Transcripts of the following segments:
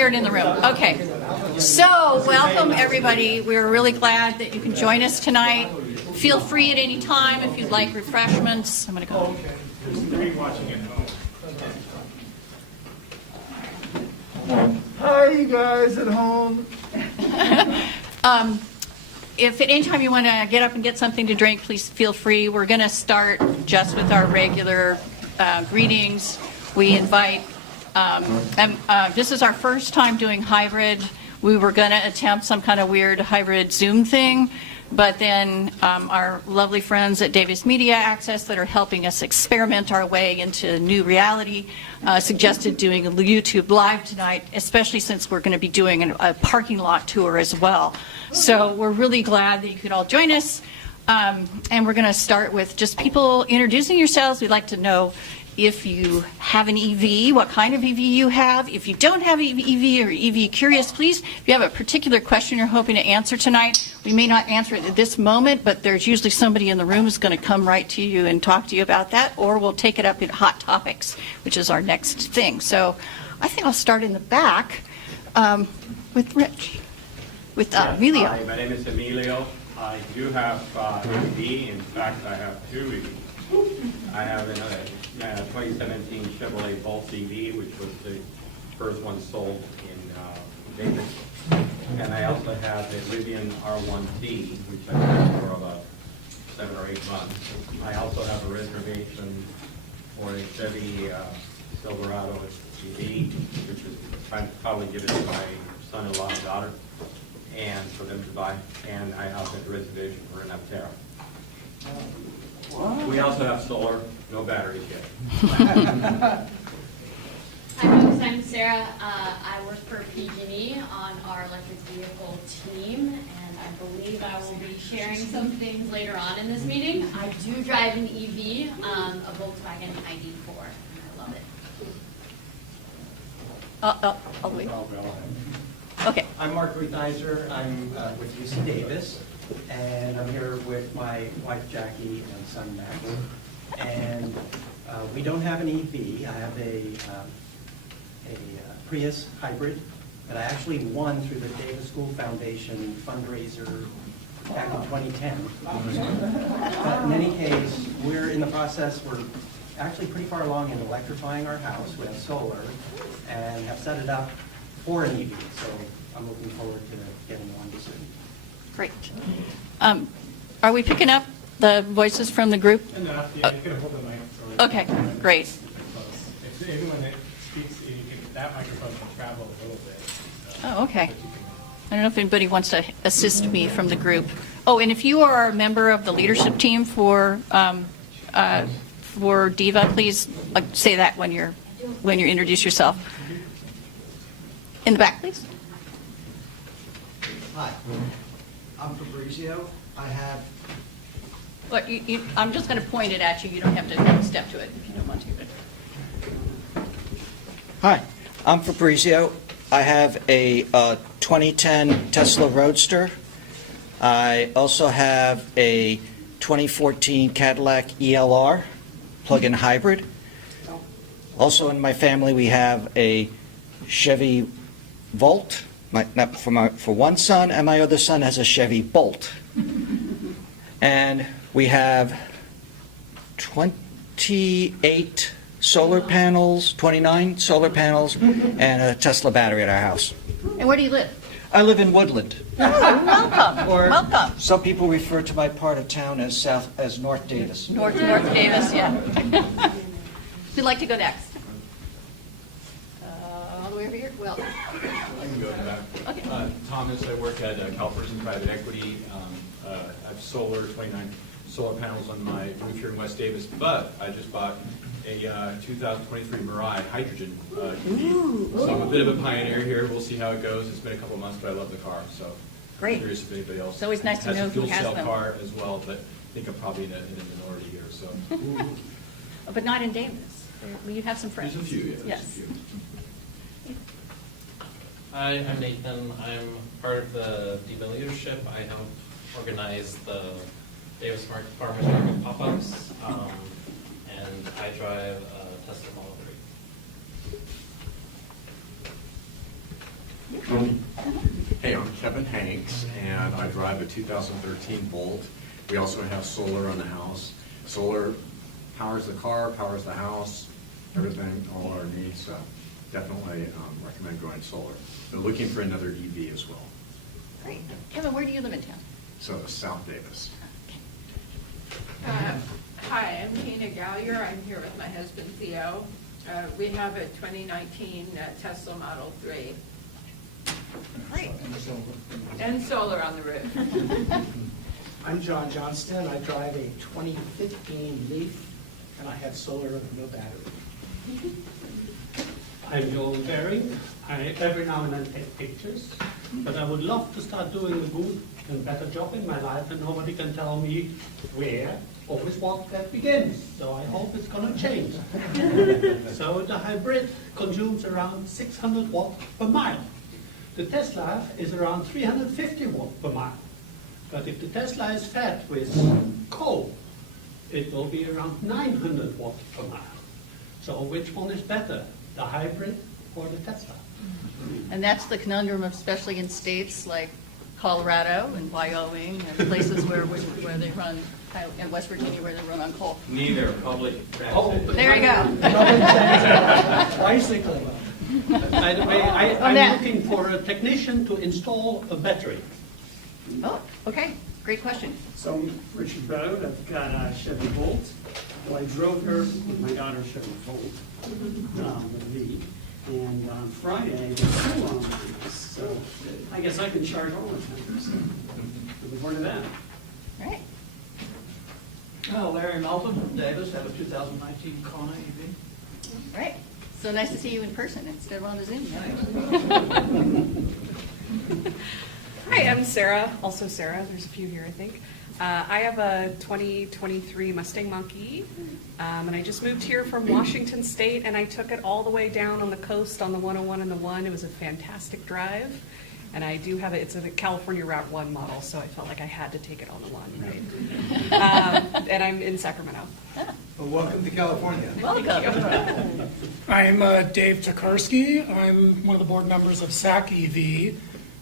In the room. Okay. So, welcome everybody. We're really glad that you can join us tonight. Feel free at any time if you'd like refreshments. I'm going to go. Hi, you guys at home. If at any time you want to get up and get something to drink, please feel free. We're going to start just with our regular greetings. We invite this is our first time doing hybrid. We were going to attempt some kind of weird hybrid Zoom thing, but then our lovely friends at Davis Media Access that are helping us experiment our way into new reality suggested doing a YouTube Live tonight, especially since we're going to be doing a parking lot tour as well. So we're really glad that you could all join us. And we're going to start with just people introducing yourselves. We'd like to know if you have an EV, what kind of EV you have. If you don't have EV or EV curious, please, if you have a particular question you're hoping to answer tonight, we may not answer it at this moment, but there's usually somebody in the room who's going to come right to you and talk to you about that, or we'll take it up in Hot Topics, which is our next thing. So I think I'll start in the back with Rich, with Emilio. Hi, my name is Emilio. I do have EV. In fact, I have two EVs. I have a 2017 Chevrolet Bolt EV, which was the first one sold in Vegas. And I also have a Rivian R1T, which I've had for about 7 or 8 months. I also have a reservation for a Chevy Silverado EV, which is trying to probably give it to my son-in-law and daughter, and for them to buy. And I also have a reservation for an Aptera. We also have solar, no batteries yet. Hi folks, I'm Sarah. I work for PG&E on our electric vehicle team, and I believe I will be sharing some things later on in this meeting. I do drive an EV, a Volkswagen ID4, and I love it. I'll wait. Okay. I'm Mark Rutheiser. I'm with UC Davis, and I'm here with my wife Jackie and son Max. And we don't have an EV. I have a Prius hybrid that I actually won through the Davis School Foundation fundraiser back in 2010. But in any case, we're in the process. We're actually pretty far along in electrifying our house. We have solar and have set it up for an EV. So I'm looking forward to getting one soon. Great. Are we picking up the voices from the group? Enough. Yeah, you can hold the mic. Okay, great. If anyone that speaks, that microphone can travel a little bit. Oh, okay. I don't know if anybody wants to assist me from the group. Oh, and if you are a member of the leadership team for DEVA, please say that when you introduce yourself. In the back, please. Hi, I'm Fabrizio. I have. Well, I'm just going to point it at you. You don't have to step to it if you don't want to. Hi, I'm Fabrizio. I have a 2010 Tesla Roadster. I also have a 2014 Cadillac ELR plug-in hybrid. Also in my family, we have a Chevy Volt. For one son, and my other son has a Chevy Bolt. And we have 28 solar panels, 29 solar panels, and a Tesla battery at our house. And where do you live? I live in Woodland. Oh, welcome. Or Welcome. some people refer to my part of town as North Davis. North Davis, yeah. Who'd like to go next? All the way over here? Well. I can go to that. Okay. Thomas, I work at CalPERS in private equity. I have 29 solar panels on my roof here in West Davis, but I just bought a 2023 Mirai hydrogen EV. So I'm a bit of a pioneer here. We'll see how it goes. It's been a couple months, but I love the car. So Great. I'm curious if anybody else It's always nice to know a who fuel has cell them. car as well, but I think I'm probably in a minority here. So But not in Davis. You have some friends. there's a few, yeah. Yes. There's a few. Hi, I'm Nathan. I'm part of the DEVA leadership. I help organize the Davis Farmers Market Popups, and I drive a Tesla Model 3. Hey, I'm Kevin Hanks, and I drive a 2013 Bolt. We also have solar on the house. Solar powers the car, powers the house, everything, all our needs, so definitely recommend going solar. They're looking for another EV as well, Great. Kevin, where do you live in town? so South Davis. Hi, I'm Tina Gallier. I'm here with my husband Theo. We have a 2019 Tesla Model 3 Great. and solar on the roof. I'm John Johnston. I drive a 2015 Leaf, and I have solar and no battery. I'm Joel Berry. I every now and then take pictures, but I would love to start doing a good and better job in my life, and nobody can tell me where or with what that begins. So I hope it's going to change. So the hybrid consumes around 600 watts per mile. The Tesla is around 350 watts per mile. But if the Tesla is fed with coal, it will be around 900 watts per mile. So which one is better, the hybrid or the Tesla? And that's the conundrum, especially in states like Colorado and Wyoming and places where they run, and West Virginia where they run on coal. Neither public Oh, transit. There you go. Bicycle. By the way, On I'm that. looking for a technician to install a battery. Oh, okay. Great question. So I'm Richard Bode, I've got a Chevy Bolt. Well, I drove her with my daughter's Chevy Bolt, the V. And on Friday, I got two on mine, so I guess I can charge all the time. So looking forward to that. All right. Larry Melton, Davis, have a 2019 Kona EV. All right. So nice to see you in person instead of on the Zoom. Hi, I'm Sarah, also Sarah, there's a few here, I think. I have a 2023 Mustang Mach-E, and I just moved here from Washington State, and I took it all the way down on the coast on the 101 and the 1. It was a fantastic drive, and I do have it, it's a California Route 1 model, so I felt like I had to take it on the 1, right? And I'm in Sacramento. Well, welcome to California. Welcome. I'm Dave Tokarski. I'm one of the board members of SAC EV.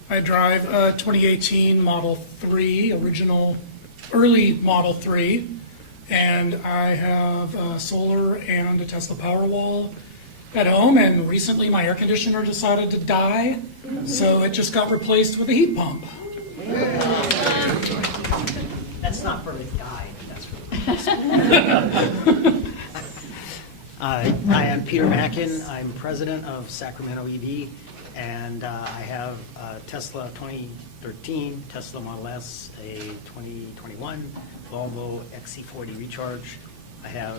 I drive a 2018 Model 3, early Model 3, and I have solar and a Tesla Powerwall at home, and recently my air conditioner decided to die, so it just got replaced with a heat pump. That's not really died, that's really. Hi, I'm Peter Mackin. I'm president of Sacramento EV, and I have a Tesla 2013, Tesla Model S, a 2021 Volvo XC40 Recharge. I have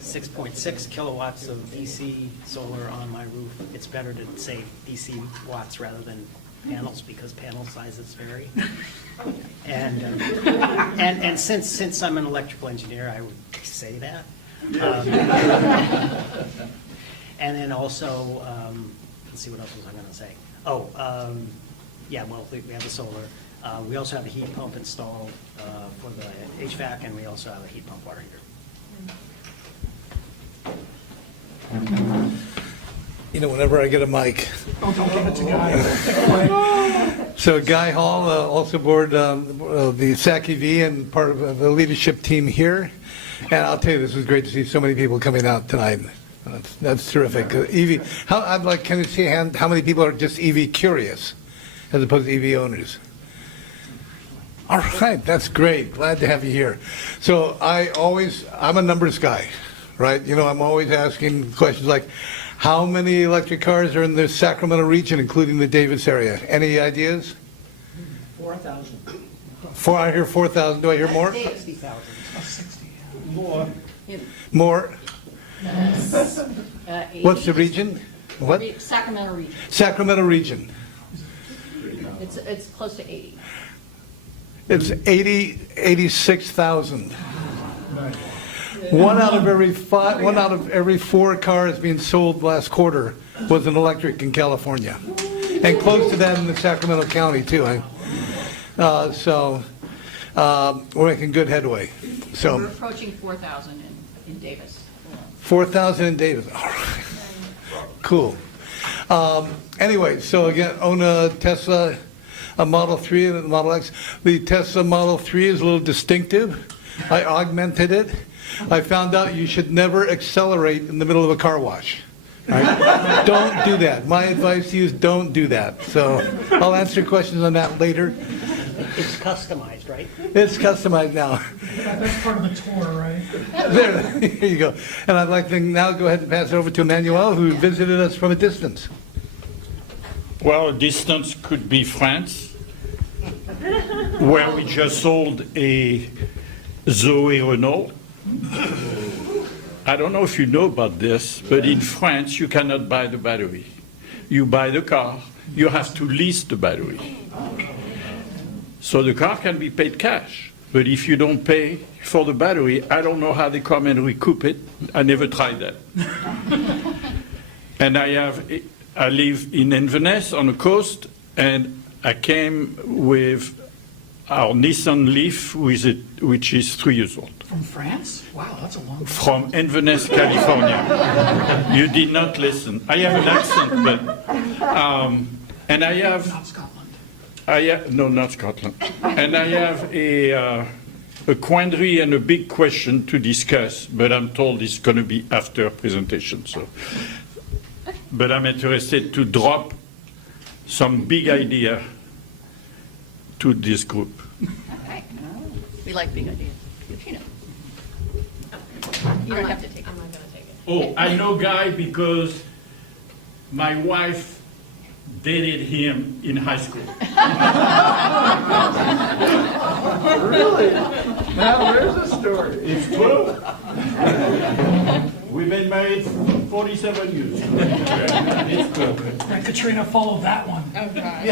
6.6 kilowatts of DC solar on my roof. It's better to say DC watts rather than panels because panel sizes vary. And since I'm an electrical engineer, I would say that. And then also, let's see, what else was I going to say? Yeah, well, we have the solar. We also have a heat pump installed for the HVAC, and we also have a heat pump water heater. You know, whenever I get a mic. Don't give it to Guy. So Guy Hall, also board the SAC EV and part of the leadership team here. And I'll tell you, this was great to see so many people coming out tonight. That's terrific. EV. I'd like, can you see how many people are just EV curious as opposed to EV owners? All right, that's great. Glad to have you here. So I'm a numbers guy, right? You know, I'm always asking questions like, how many electric cars are in the Sacramento region, including the Davis area? Any ideas? 4,000. I hear 4,000. Do I hear more? 60,000. 60. More. More? 80. What's the region? What? Sacramento region. Sacramento region. It's close to 80. It's 86,000. One out of every 4 cars being sold last quarter was an electric in California, and close to that in the Sacramento County too. So we're making good headway. So We're approaching 4,000 in Davis. 4,000 in Davis. All right. Cool. Anyway, so again, own a Tesla, a Model 3 and a Model X. The Tesla Model 3 is a little distinctive. I augmented it. I found out you should never accelerate in the middle of a car wash. Right? Don't do that. My advice to you is don't do that. So I'll answer questions on that later. It's customized, right? It's customized now. That's part of the tour, right? There you go. And I'd like to now go ahead and pass it over to Emmanuel, who visited us from a distance. Well, a distance could be France, where we just sold a Zoe Renault. I don't know if you know about this, but in France, you cannot buy the battery. You buy the car, you have to lease the battery. So the car can be paid cash, but if you don't pay for the battery, I don't know how they come and recoup it. I never tried that. And I live in Inverness on the coast, and I came with our Nissan Leaf, which is 3 years old. From France? Wow, that's a long time. From Inverness, California. You did not listen. I have an accent, but and I have. Not Scotland. No, not Scotland. And I have a quandary and a big question to discuss, but I'm told it's going to be after presentation. So, but I'm interested to drop some big idea to this group. Okay. We like big ideas. Katrina. You don't have to take it. I'm not gonna take it. Oh, I know Guy because my wife dated him in high school. Really? Now, where's the story? It's true. We've been married 47 years. It's true. And Katrina followed that one. Oh, God.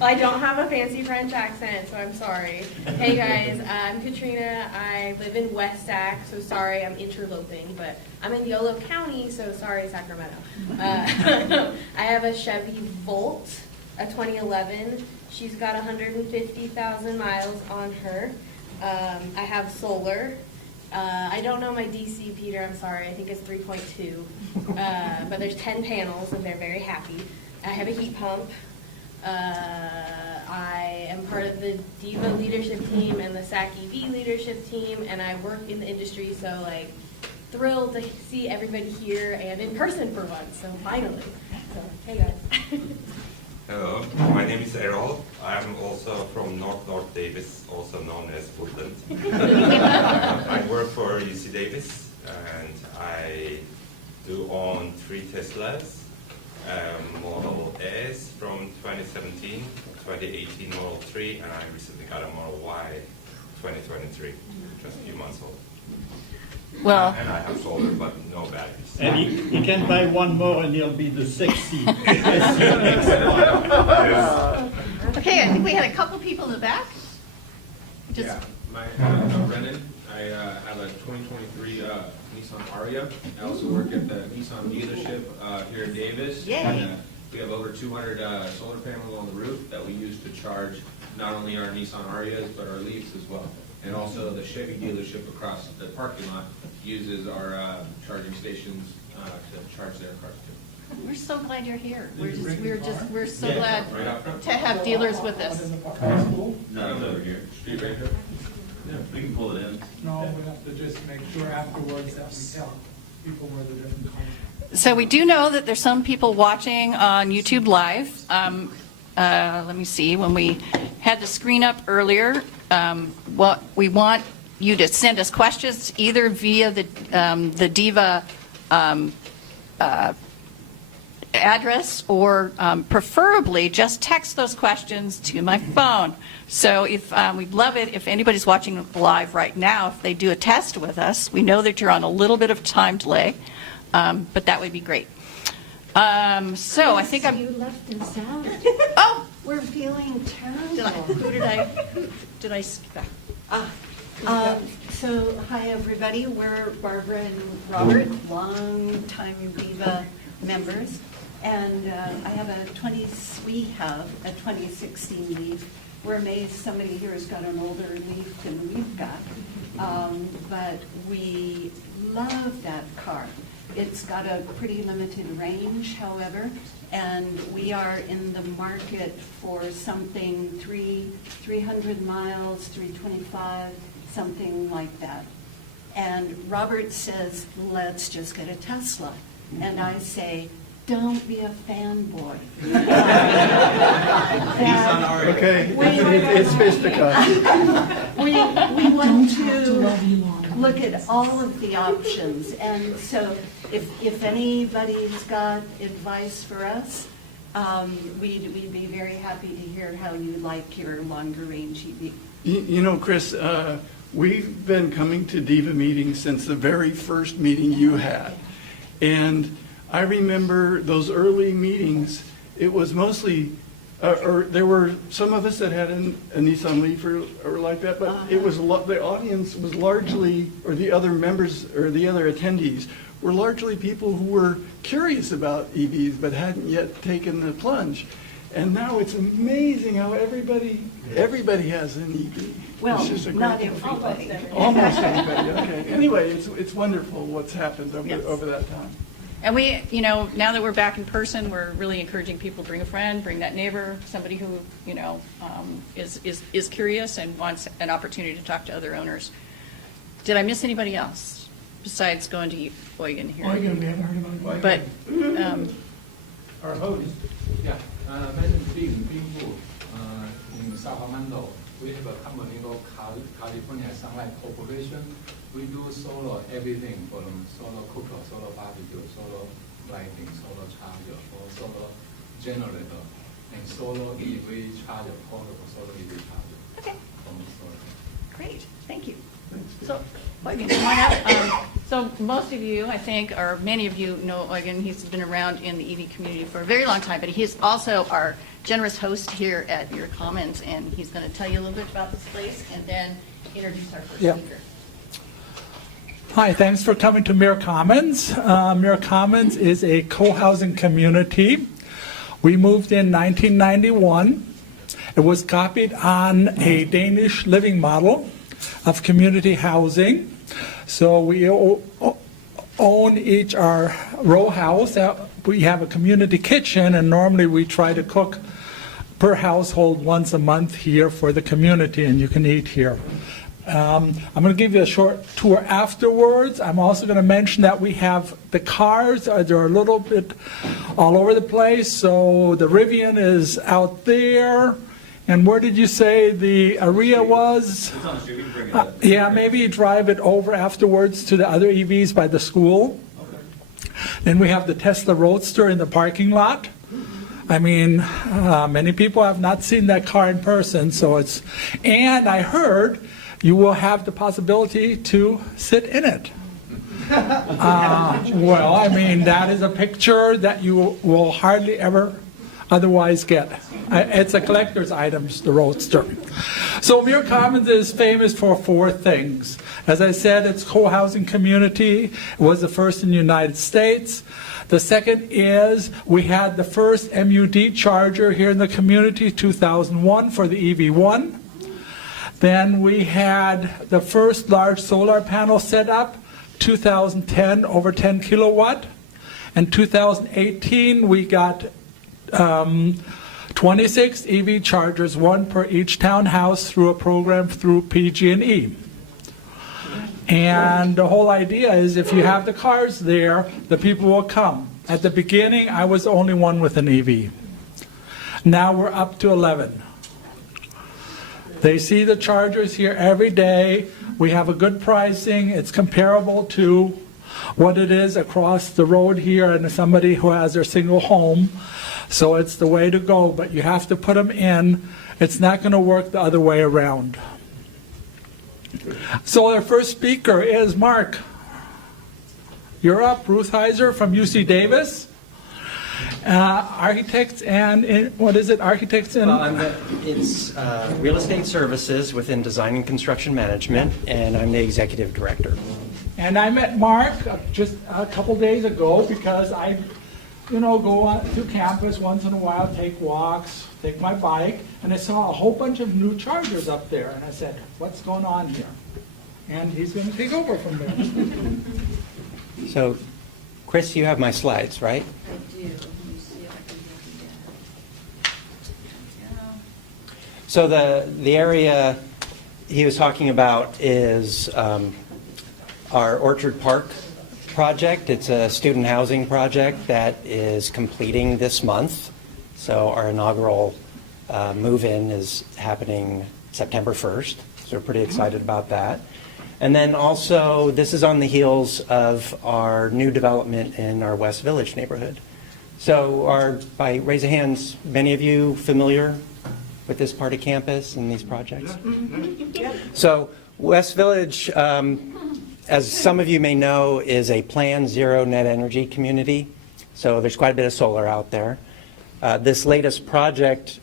Well, I don't have a fancy French accent, so I'm sorry. Hey, guys, I'm Katrina. I live in West Sac, so sorry I'm interloping, but I'm in Yolo County, so sorry, Sacramento. I have a Chevy Volt, a 2011. She's got 150,000 miles on her. I have solar. I don't know my DC, Peter, I'm sorry, I think it's 3.2. But there's 10 panels and they're very happy. I have a heat pump. I am part of the DEVA leadership team and the SAC EV leadership team, and I work in the industry, so like thrilled to see everybody here and in person for once, so finally. So, hey guys. Hello, my name is Errol. I'm also from North Davis, also known as Woodland. I work for UC Davis, and I do own 3 Teslas, Model S from 2017, 2018 Model 3, and I recently got a Model Y 2023, just a few months old. Well, and I have solar, but no batteries. And he can buy one more and he'll be the sexy. Okay, I think we had a couple people in the back. Yeah, I'm Brennan. I have a 2023 Nissan Ariya. I also work at the Nissan dealership here in Davis. Yay. And, we have over 200 solar panels on the roof that we use to charge not only our Nissan Arias, but our Leafs as well. And also the Chevy dealership across the parking lot uses our charging stations to charge their cars too. We're so glad you're here. We're so Yeah, glad right out front. to have dealers with us. No, it's over here. Street Ranger. Yeah, we can pull it in. No, we have to just make sure afterwards that we tell people where the different colors. So we do know that there's some people watching on YouTube Live. Let me see, when we had the screen up earlier, what we want you to send us questions either via the DEVA address or preferably just text those questions to my phone. So if we'd love it if anybody's watching live right now, if they do a test with us. We know that you're on a little bit of time delay, but that would be great. So I think You left us out. Oh! We're feeling terrible. Who did I skip? So, hi, everybody. We're Barbara and Robert, long-time DEVA members. And we have a 2016 Leaf. We're amazed somebody here has got an older Leaf than we've got. But we love that car. It's got a pretty limited range, however, and we are in the market for something 300 miles, 325, something like that. And Robert says, let's just get a Tesla. And I say, don't be a fanboy. Okay, it's fisticuffs. We want to look at all of the options, and so if anybody's got advice for us, we'd be very happy to hear how you like your longer range EV. You know, Chris, we've been coming to DEVA meetings since the very first meeting you had. And I remember those early meetings, it was mostly, or there were some of us that had a Nissan Leaf or like that, but it was the audience was largely, or the other members or the other attendees were largely people who were curious about EVs but hadn't yet taken the plunge. And now it's amazing how everybody has an EV. Well, it's just not everybody. Almost everybody, okay. Anyway, it's wonderful what's happened over that time. And we, you know, now that we're back in person, we're really encouraging people to bring a friend, bring that neighbor, somebody who, you know, is curious and wants an opportunity to talk to other owners. Did I miss anybody else besides going to Eugen here? Eugen, we haven't heard about But, our host, yeah, my name is Bing Wu, in Sacramento. We have a company called California Sunlight Corporation. We do solar everything from solar cooker, solar barbecue, solar lighting, solar charger, solar generator, and solar EV charger, portable solar EV charger. Okay. From solar. Great, thank you. So, Eugen, come on up. So most of you, I think, or many of you know Eugen. He's been around in the EV community for a very long time, but he's also our generous host here at Muir Commons, and he's going to tell you a little bit about this place and then introduce our first speaker. Hi, thanks for coming to Muir Commons. Muir Commons is a co-housing community. We moved in 1991. It was copied on a Danish living model of community housing. So we own each our row house. We have a community kitchen, and normally we try to cook per household once a month here for the community, and you can eat here. I'm going to give you a short tour afterwards. I'm also going to mention that we have the cars. They're a little bit all over the place. So the Rivian is out there. And where did you say the Aria was? Yeah, maybe drive it over afterwards to the other EVs by the school. Then we have the Tesla Roadster in the parking lot. I mean, many people have not seen that car in person, so it's, and I heard you will have the possibility to sit in it. Well, I mean, that is a picture that you will hardly ever otherwise get. It's a collector's item, the Roadster. So Muir Commons is famous for four things. As I said, it's a co-housing community. It was the first in the United States. The second is we had the first MUD charger here in the community, 2001, for the EV1. Then we had the first large solar panel set up, 2010, over 10 kilowatt. In 2018, we got 26 EV chargers, one per each townhouse, through a program through PG&E. And the whole idea is if you have the cars there, the people will come. At the beginning, I was the only one with an EV. Now we're up to 11. They see the chargers here every day. We have a good pricing. It's comparable to what it is across the road here and somebody who has their single home. So it's the way to go, but you have to put them in. It's not going to work the other way around. So our first speaker is Mark. You're up, Rutheiser from UC Davis. Architects and, what is it, architects and? It's real estate services within design and construction management, and I'm the executive director. And I met Mark just a couple days ago because I, go on to campus once in a while, take walks, take my bike, and I saw a whole bunch of new chargers up there. And I said, what's going on here? And he's going to take over from there. So Chris, you have my slides, right? I do. Let me see if I can get it. So the area he was talking about is our Orchard Park project. It's a student housing project that is completing this month. So our inaugural move-in is happening September 1st. So we're pretty excited about that. And then also, this is on the heels of our new development in our West Village neighborhood. So by raise of hands, many of you familiar with this part of campus and these projects? So West Village, as some of you may know, is a planned zero net energy community. So there's quite a bit of solar out there. This latest project,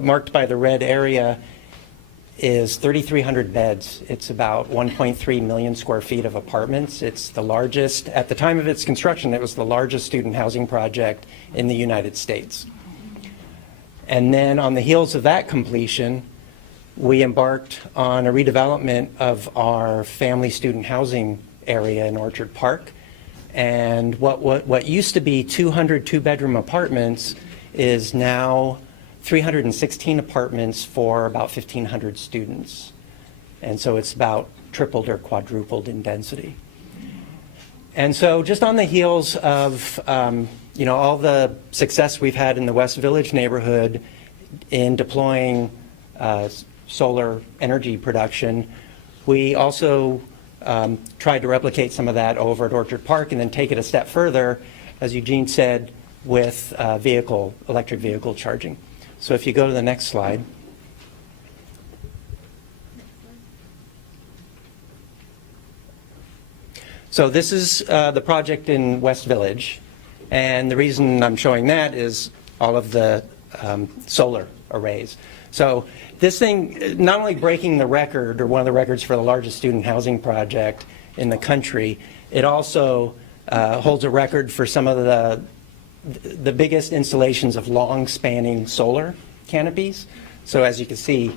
marked by the red area, is 3,300 beds. It's about 1.3 million square feet of apartments. It's the largest, at the time of its construction, it was the largest student housing project in the United States. And then on the heels of that completion, we embarked on a redevelopment of our family student housing area in Orchard Park. And what used to be 200 two-bedroom apartments is now 316 apartments for about 1,500 students. And so it's about tripled or quadrupled in density. And so just on the heels of all the success we've had in the West Village neighborhood in deploying solar energy production, we also tried to replicate some of that over at Orchard Park and then take it a step further, as Eugene said, with electric vehicle charging. So if you go to the next slide. So this is the project in West Village. And the reason I'm showing that is all of the solar arrays. So this thing, not only breaking the record, or one of the records for the largest student housing project in the country, it also holds a record for some of the biggest installations of long-spanning solar canopies. So as you can see,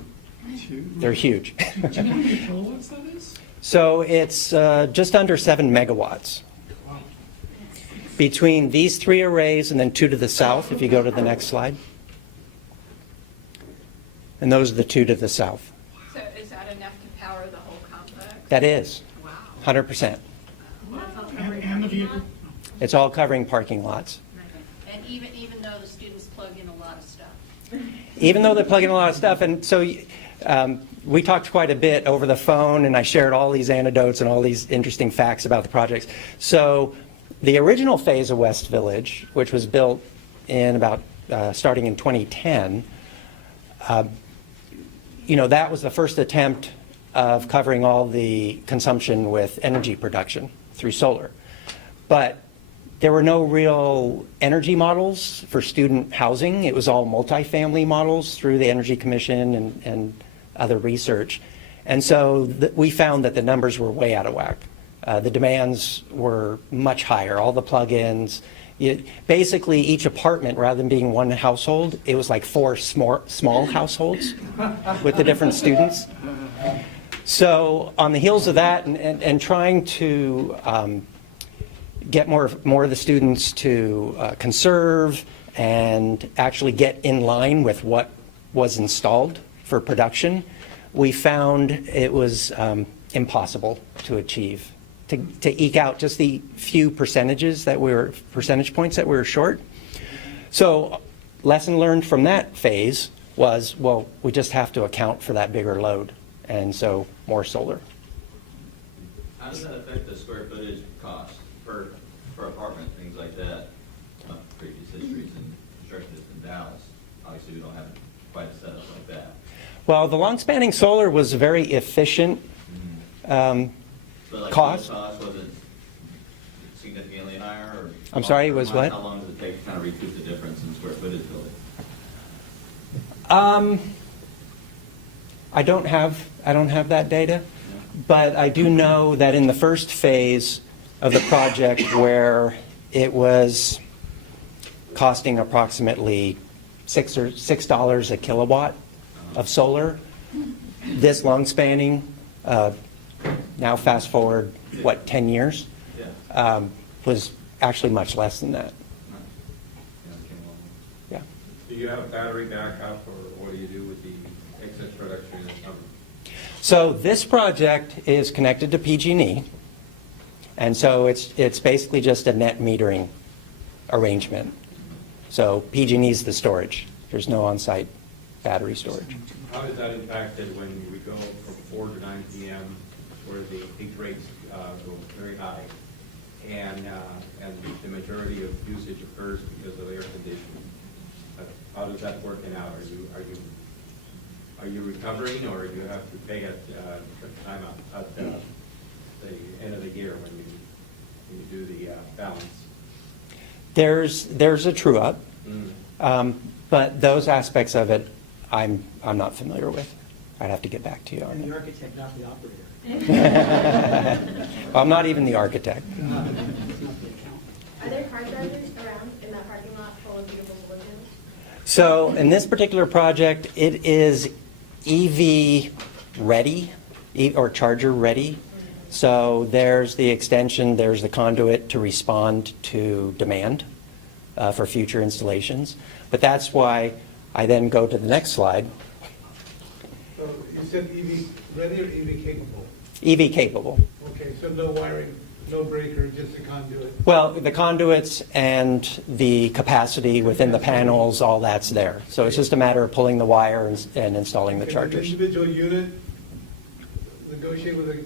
they're huge. Do you know how many kilowatts that is? So it's just under 7 megawatts. Between these 3 arrays and then 2 to the south, if you go to the next slide. And those are the 2 to the south. So is that enough to power the whole complex? That is. Wow. 100%. And the vehicle? It's all covering parking lots. And even though the students plug in a lot of stuff. Even though they're plugging a lot of stuff. And so we talked quite a bit over the phone, and I shared all these anecdotes and all these interesting facts about the projects. So the original phase of West Village, which was built in about starting in 2010, that was the first attempt of covering all the consumption with energy production through solar. But there were no real energy models for student housing. It was all multifamily models through the Energy Commission and other research. And so we found that the numbers were way out of whack. The demands were much higher, all the plug-ins. Basically, each apartment, rather than being one household, it was like 4 small households with the different students. So on the heels of that and trying to get more of the students to conserve and actually get in line with what was installed for production, we found it was impossible to achieve, to eke out just the few percentage points that we were short. So lesson learned from that phase was, well, we just have to account for that bigger load, and so more solar. How does that affect the square footage cost per apartment, things like that? Previous histories in construction in Dallas. Obviously, we don't have quite a setup like that. Well, the long-spanning solar was a very efficient But like cost. The cost, was it significantly higher? Or I'm sorry, it was what? How long does it take to kind of recoup the difference in square footage building? I don't have that data, but I do know that in the first phase of the project, where it was costing approximately $6 a kilowatt of solar, this long spanning, now fast forward, 10 years, was actually much less than that. Yeah. Do you have battery backup, or what do you do with the excess production in the summer? So this project is connected to PG&E, and so it's basically just a net metering arrangement. So PG&E is the storage. There's no on-site battery storage. How is that impacted when we go from 4 to 9 p.m. where the peak rates go very high, and the majority of usage occurs because of air conditioning? How does that work out? Are you recovering, or do you have to pay at time at the end of the year when you do the balance? There's a true up, but those aspects of it, I'm not familiar with. I'd have to get back to you on And that. the architect, not the operator. I'm not even the architect. Are there car chargers around in that parking lot full of beautiful solutions? So in this particular project, it is EV ready, or charger ready. So there's the extension, there's the conduit to respond to demand for future installations. But that's why I then go to the next slide. So you said EV ready or EV capable? EV capable. Okay, so no wiring, no breaker, just a conduit. Well, the conduits and the capacity within the panels, all that's there. So it's just a matter of pulling the wire and installing the Can chargers. an individual unit negotiate with a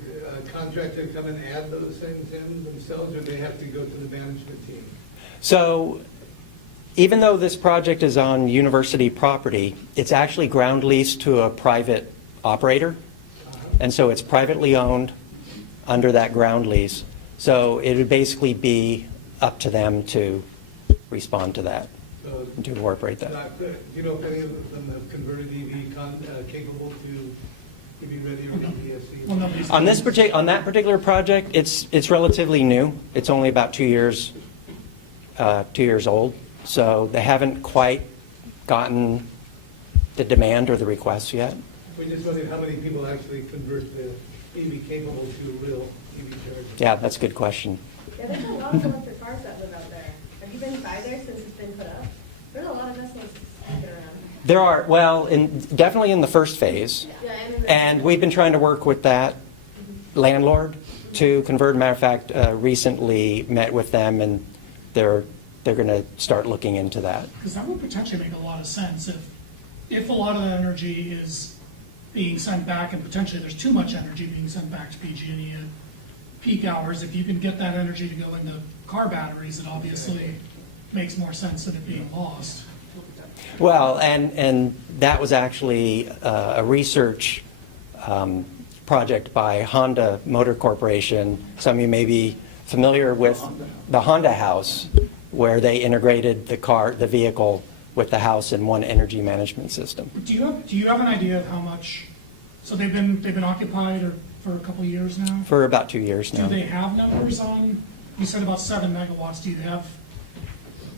contractor to come and add those things in themselves, or they have to go to the management team? So even though this project is on university property, it's actually ground leased to a private operator. And so it's privately owned under that ground lease. So it would basically be up to them to respond to that, So, and to incorporate that. do you know if any of them have converted EV capable to EV ready or EVSC? On that particular project, it's relatively new. It's only about 2 years old. So they haven't quite gotten the demand or the requests yet. We just wondered how many people actually convert the EV capable to a real EV charger. Yeah, that's a good question. Yeah, there's a lot of electric cars that live out there. Have you been by there since it's been put up? There's a lot of Teslas sticking around. There are, well, definitely in the first phase. Yeah, And we've been trying to work with that landlord to convert. Matter of fact, recently met with them, and they're going to start looking into that. Because that would potentially make a lot of sense if a lot of that energy is being sent back, and potentially there's too much energy being sent back to PG&E at peak hours. If you can get that energy to go into car batteries, it obviously makes more sense than it being lost. Well, and that was actually a research project by Honda Motor Corporation. Some of you may be familiar with the Honda House, where they integrated the vehicle with the house in one energy management system. Do you have an idea of how much? So they've been occupied for a couple of years now. For about 2 years now. Do they have numbers on? You said about 7 megawatts.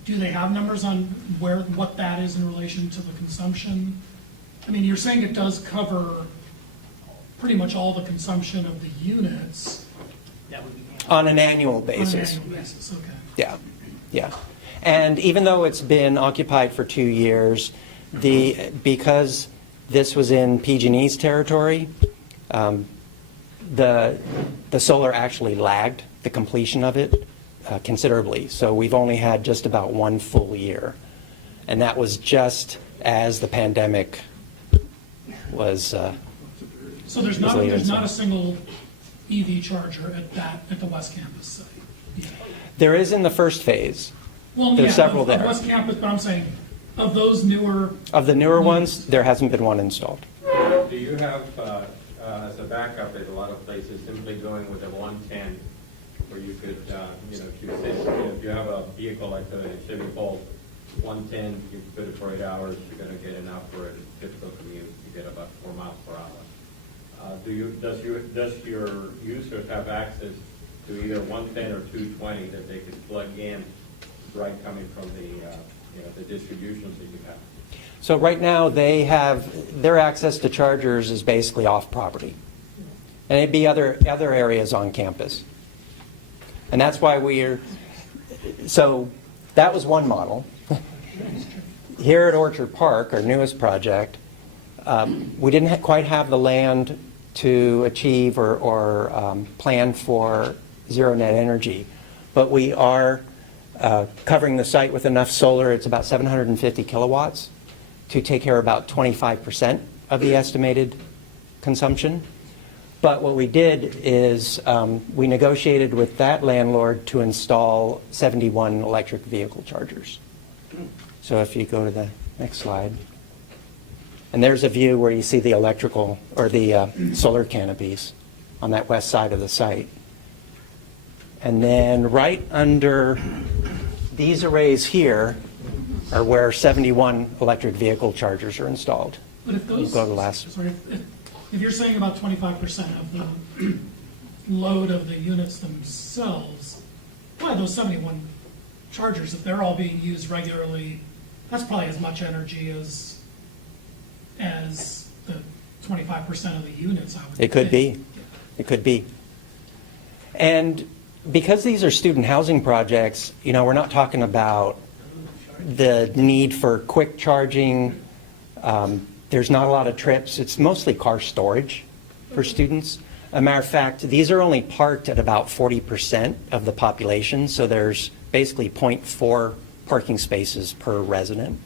Do they have numbers on what that is in relation to the consumption? I mean, you're saying it does cover pretty much all the consumption of the units. On an annual basis. On an annual basis, okay. Yeah, yeah. And even though it's been occupied for 2 years, because this was in PG&E's territory, the solar actually lagged the completion of it considerably. So we've only had just about 1 full year. And that was just as the pandemic was So there's not a single EV charger at the West Campus site. Yeah. There is in the first phase. Well, There's yeah, several of there. West Campus, but I'm saying of those newer. Of the newer ones, there hasn't been one installed. Do you have, as a backup at a lot of places, simply going with a 110, where you could, if you have a vehicle like the Chevy Bolt, 110, you can put it for 8 hours, you're going to get enough for a typical commute. You get about 4 miles per hour. Does your users have access to either 110 or 220 that they could plug in right coming from the distributions that you have? So right now, their access to chargers is basically off property. And it'd be other areas on campus. And that's why So that was one model. Here at Orchard Park, our newest project, we didn't quite have the land to achieve or plan for zero net energy, but we are covering the site with enough solar. It's about 750 kilowatts to take care of about 25% of the estimated consumption. But what we did is we negotiated with that landlord to install 71 electric vehicle chargers. So if you go to the next slide. And there's a view where you see the electrical or the solar canopies on that west side of the site. And then right under these arrays here are where 71 electric vehicle chargers are installed. But if those, go to the last. sorry, if you're saying about 25% of the load of the units themselves, well, those 71 chargers, if they're all being used regularly, that's probably as much energy as the 25% of the units, I would It could be. It could be. And because these are student housing projects, you know, we're not talking about the need for quick charging. There's not a lot of trips. It's mostly car storage for students. A matter of fact, these are only parked at about 40% of the population, so there's basically 0.4 parking spaces per resident.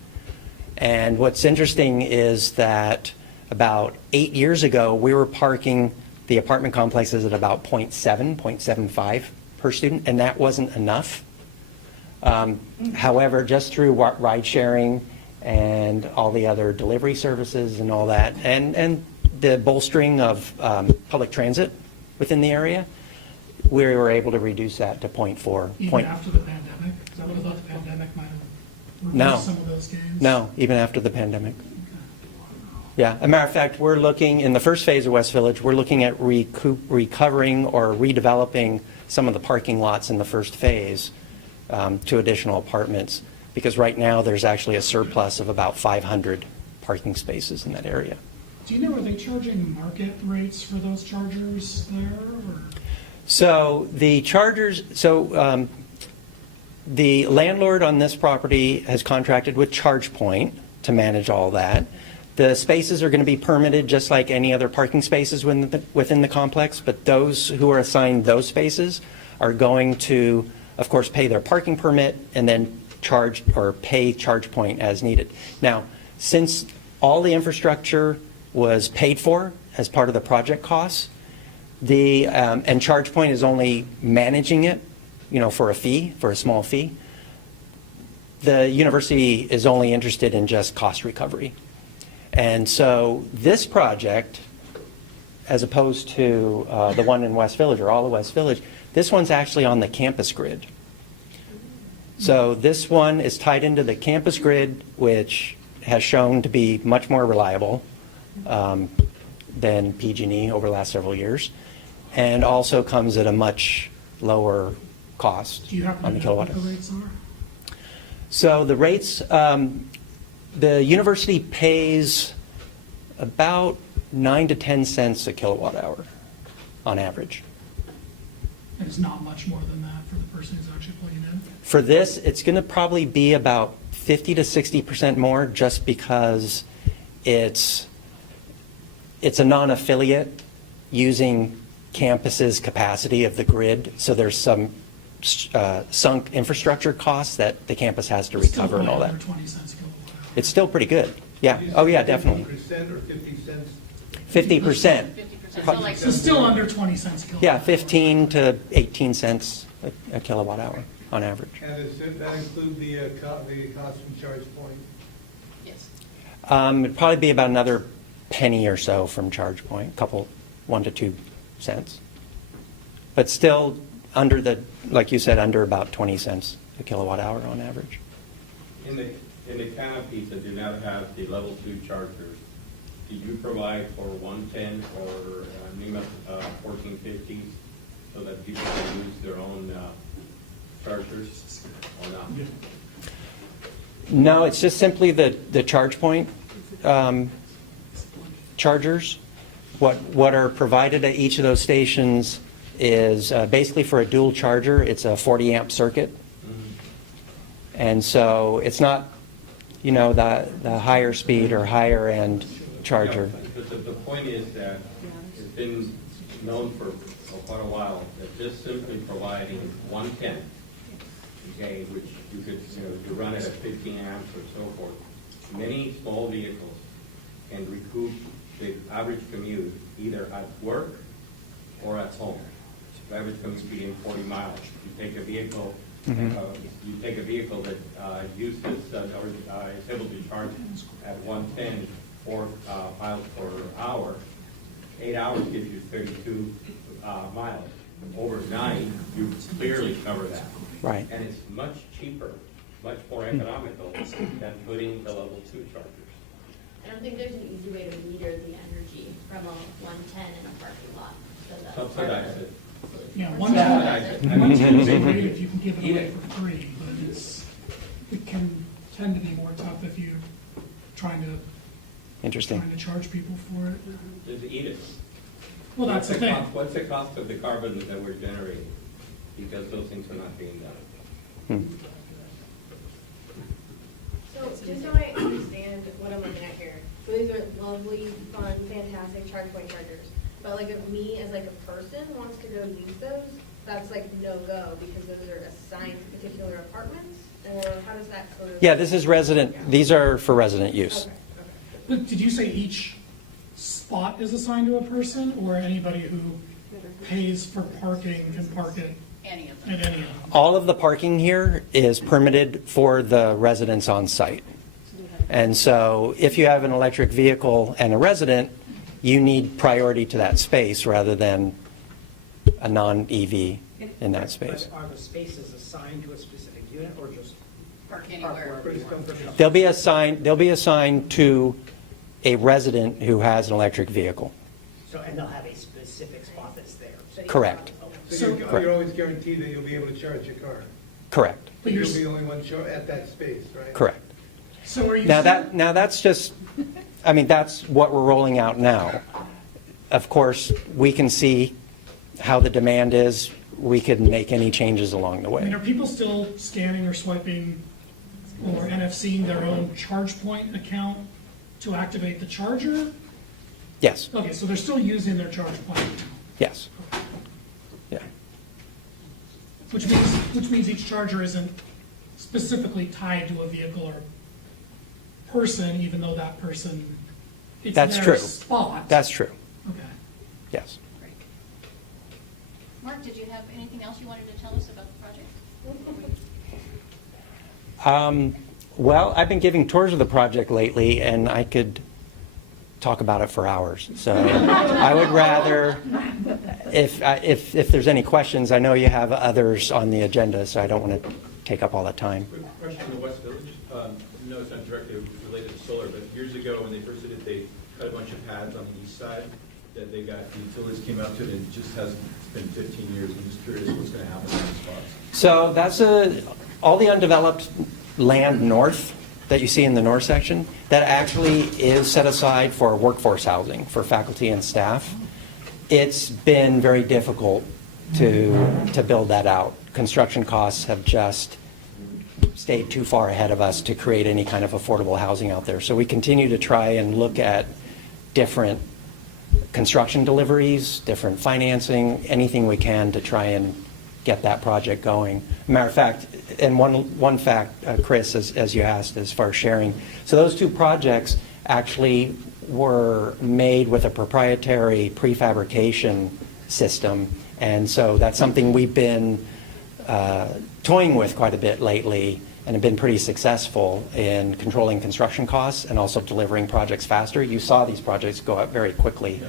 And what's interesting is that about 8 years ago, we were parking the apartment complexes at about 0.7, 0.75 per student, and that wasn't enough. However, just through ride sharing and all the other delivery services and all that, and the bolstering of public transit within the area, we were able to reduce that to 0.4. Even after the pandemic? Is that what I thought the pandemic might have No. reduced some of those gains? No, even after the pandemic. Yeah, as a matter of fact, we're looking, in the first phase of West Village, we're looking at recovering or redeveloping some of the parking lots in the first phase to additional apartments, because right now there's actually a surplus of about 500 parking spaces in that area. Do you know, are they charging market rates for those chargers there? Or? So the chargers, the landlord on this property has contracted with ChargePoint to manage all that. The spaces are going to be permitted just like any other parking spaces within the complex, but those who are assigned those spaces are going to, of course, pay their parking permit and then charge or pay ChargePoint as needed. Now, since all the infrastructure was paid for as part of the project costs, and ChargePoint is only managing it, you know, for a fee, for a small fee, the university is only interested in just cost recovery. And so this project, as opposed to the one in West Village or all of West Village, this one's actually on the campus grid. So this one is tied into the campus grid, which has shown to be much more reliable than PG&E over the last several years, and also comes at a much lower cost Do you happen on the to know what kilowatt. the rates are? So the rates, the university pays about 9 to 10 cents a kilowatt hour on average. And it's not much more than that for the person who's actually plugging in? For this, it's going to probably be about 50 to 60% more, just because it's a non-affiliate using campus's capacity of the grid, so there's some sunk infrastructure costs that the campus has to recover and all that. Still under 20 cents a kilowatt hour. It's still pretty good. Yeah. Oh, yeah, definitely. 50% or 50 cents? 50%. So still under 20 cents a kilowatt. Yeah, 15 to 18 cents a kilowatt hour on average. And does that include the cost from ChargePoint? Yes. It'd probably be about another penny or so from ChargePoint, couple, 1 to 2 cents. But still under the, like you said, under about 20 cents a kilowatt hour on average. In the canopies that do not have the level 2 chargers, did you provide for 110 or NEMA 1450s so that people can use their own chargers or not? No, it's just simply the ChargePoint chargers. What are provided at each of those stations is basically for a dual charger, it's a 40 amp circuit. And so it's not, the higher speed or higher end charger. But the point is that it's been known for quite a while that just simply providing 110, okay, which you could, you run it at 15 amps or so forth. Many small vehicles can recoup the average commute either at work or at home. The average commute being 40 miles. You take a vehicle, that uses or is able to charge at 110 4 miles per hour. 8 hours gives you 32 miles. Overnight, you clearly cover that. Right. And it's much cheaper, much more economical than putting the level 2 chargers. I don't think there's an easy way to meter the energy from a 110 in a parking lot. So Subsidize it. Yeah, 110 is great if you can give it away for free, but it can tend to be more tough if you're trying to charge people for it. Just eat it. Well, that's the thing. What's the cost of the carbon that we're generating? Because those things are not being done. So just so I understand what I'm looking at here, so these are lovely, fun, fantastic charge point chargers. But like if me as like a person wants to go use those, that's like no-go because those are assigned to particular apartments? Or how does that sort of? Yeah, this is these are for resident use. Okay. But did you say each spot is assigned to a person, or anybody who pays for parking can park it at any of them? All of the parking here is permitted for the residents on site. And so if you have an electric vehicle and a resident, you need priority to that space rather than a non-EV in that space. But are the spaces assigned to a specific unit or just Park anywhere. They'll be assigned to a resident who has an electric vehicle. And they'll have a specific spot that's there. Correct. So you're always guaranteed that you'll be able to charge your car? Correct. But you'll be the only one at that space, right? Correct. So are you Now that's just, that's what we're rolling out now. Of course, we can see how the demand is. We can make any changes along the way. are people still scanning or swiping or NFCing their own charge point account to activate the charger? Yes. Okay, so they're still using their charge point. Yes. Yeah. Which means each charger isn't specifically tied to a vehicle or person, even though that person, it's That's their true. spot. That's true. Okay. Yes. Mark, did you have anything else you wanted to tell us about the project? Well, I've been giving tours of the project lately, and I could talk about it for hours. So I would rather, if there's any questions, I know you have others on the agenda, so I don't want to take up all the time. Quick question on the West Village. No, it's not directly related to solar, but years ago when they first did it, they cut a bunch of pads on the east side that they got, the utilities came out to it, and it just hasn't been 15 years. I'm just curious what's going to happen in those spots. So that's all the undeveloped land north that you see in the north section, that actually is set aside for workforce housing for faculty and staff. It's been very difficult to build that out. Construction costs have just stayed too far ahead of us to create any kind of affordable housing out there. So we continue to try and look at different construction deliveries, different financing, anything we can to try and get that project going. Matter of fact, and one fact, Chris, as you asked, as far as sharing, so those two projects actually were made with a proprietary prefabrication system, and so that's something we've been toying with quite a bit lately and have been pretty successful in controlling construction costs and also delivering projects faster. You saw these projects go up very quickly.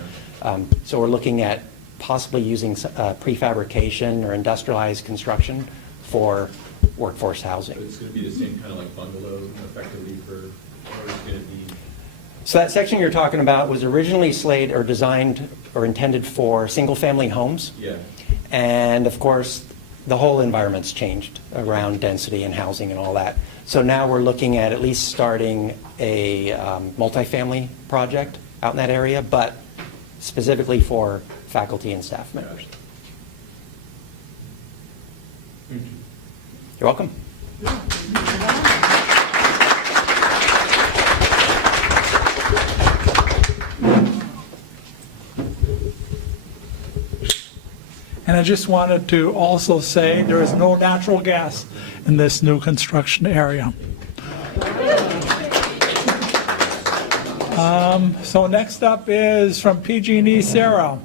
So we're looking at possibly using prefabrication or industrialized construction for workforce housing. So it's going to be the same kind of like bungalow effectively for, or it's going to be? So that section you're talking about was originally slated or designed or intended for single-family homes. Yeah. And of course, the whole environment's changed around density and housing and all that. So now we're looking at least starting a multifamily project out in that area, but specifically for faculty and staff members. You're welcome. And I just wanted to also say there is no natural gas in this new construction area. So next up is from PG&E, Sarah.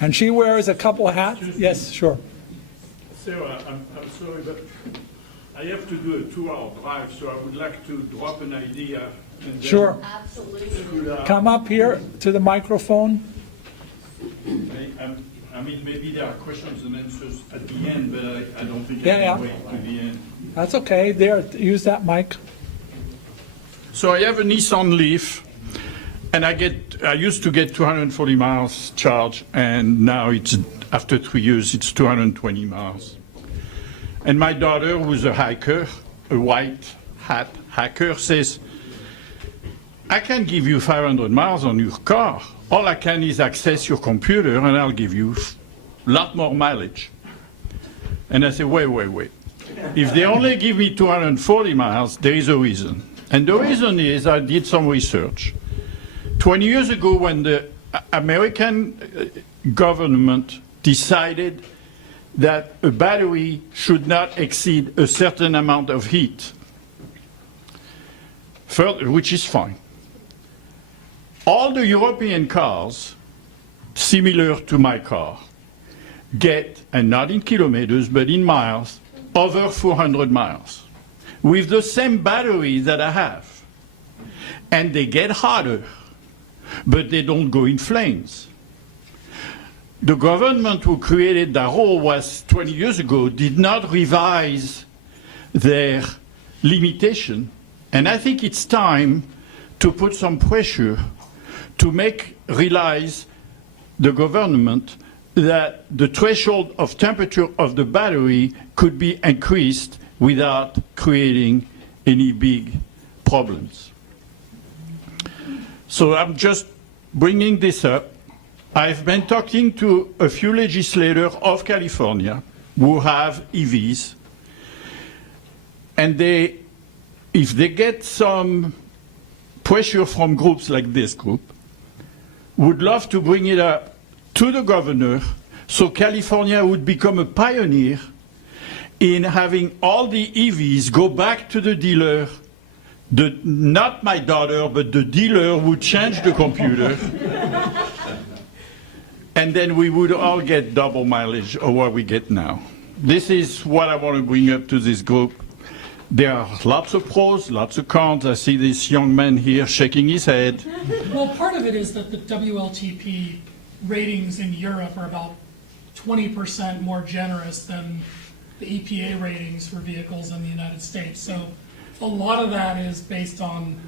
And she wears a couple of hats. Yes, sure. Sarah, I'm sorry, but I have to do a 2-hour drive, so I would like to drop an idea. And then Sure. Absolutely. Come up here to the microphone. I mean, maybe there are questions and answers at the end, but I don't think Yeah, I yeah. can wait to the end. That's okay. There, use that mic. So I have a Nissan Leaf, and I used to get 240 miles charge, and now it's, after 3 years, it's 220 miles. And my daughter, who's a hiker, a white hat hiker, says, I can give you 500 miles on your car. All I can is access your computer, and I'll give you a lot more mileage. And I say, wait. If they only give me 240 miles, there is a reason. And the reason is I did some research. 20 years ago, when the American government decided that a battery should not exceed a certain amount of heat, which is fine. All the European cars, similar to my car, get, and not in kilometers, but in miles, over 400 miles, with the same battery that I have. And they get hotter, but they don't go in flames. The government who created that rule was 20 years ago, did not revise their limitation. And I think it's time to put some pressure to realize the government that the threshold of temperature of the battery could be increased without creating any big problems. So I'm just bringing this up. I've been talking to a few legislators of California who have EVs, and if they get some pressure from groups like this group, would love to bring it up to the governor so California would become a pioneer in having all the EVs go back to the dealer, not my daughter, but the dealer would change the computer, and then we would all get double mileage of what we get now. This is what I want to bring up to this group. There are lots of pros, lots of cons. I see this young man here shaking his head. Well, part of it is that the WLTP ratings in Europe are about 20% more generous than the EPA ratings for vehicles in the United States. So a lot of that is based on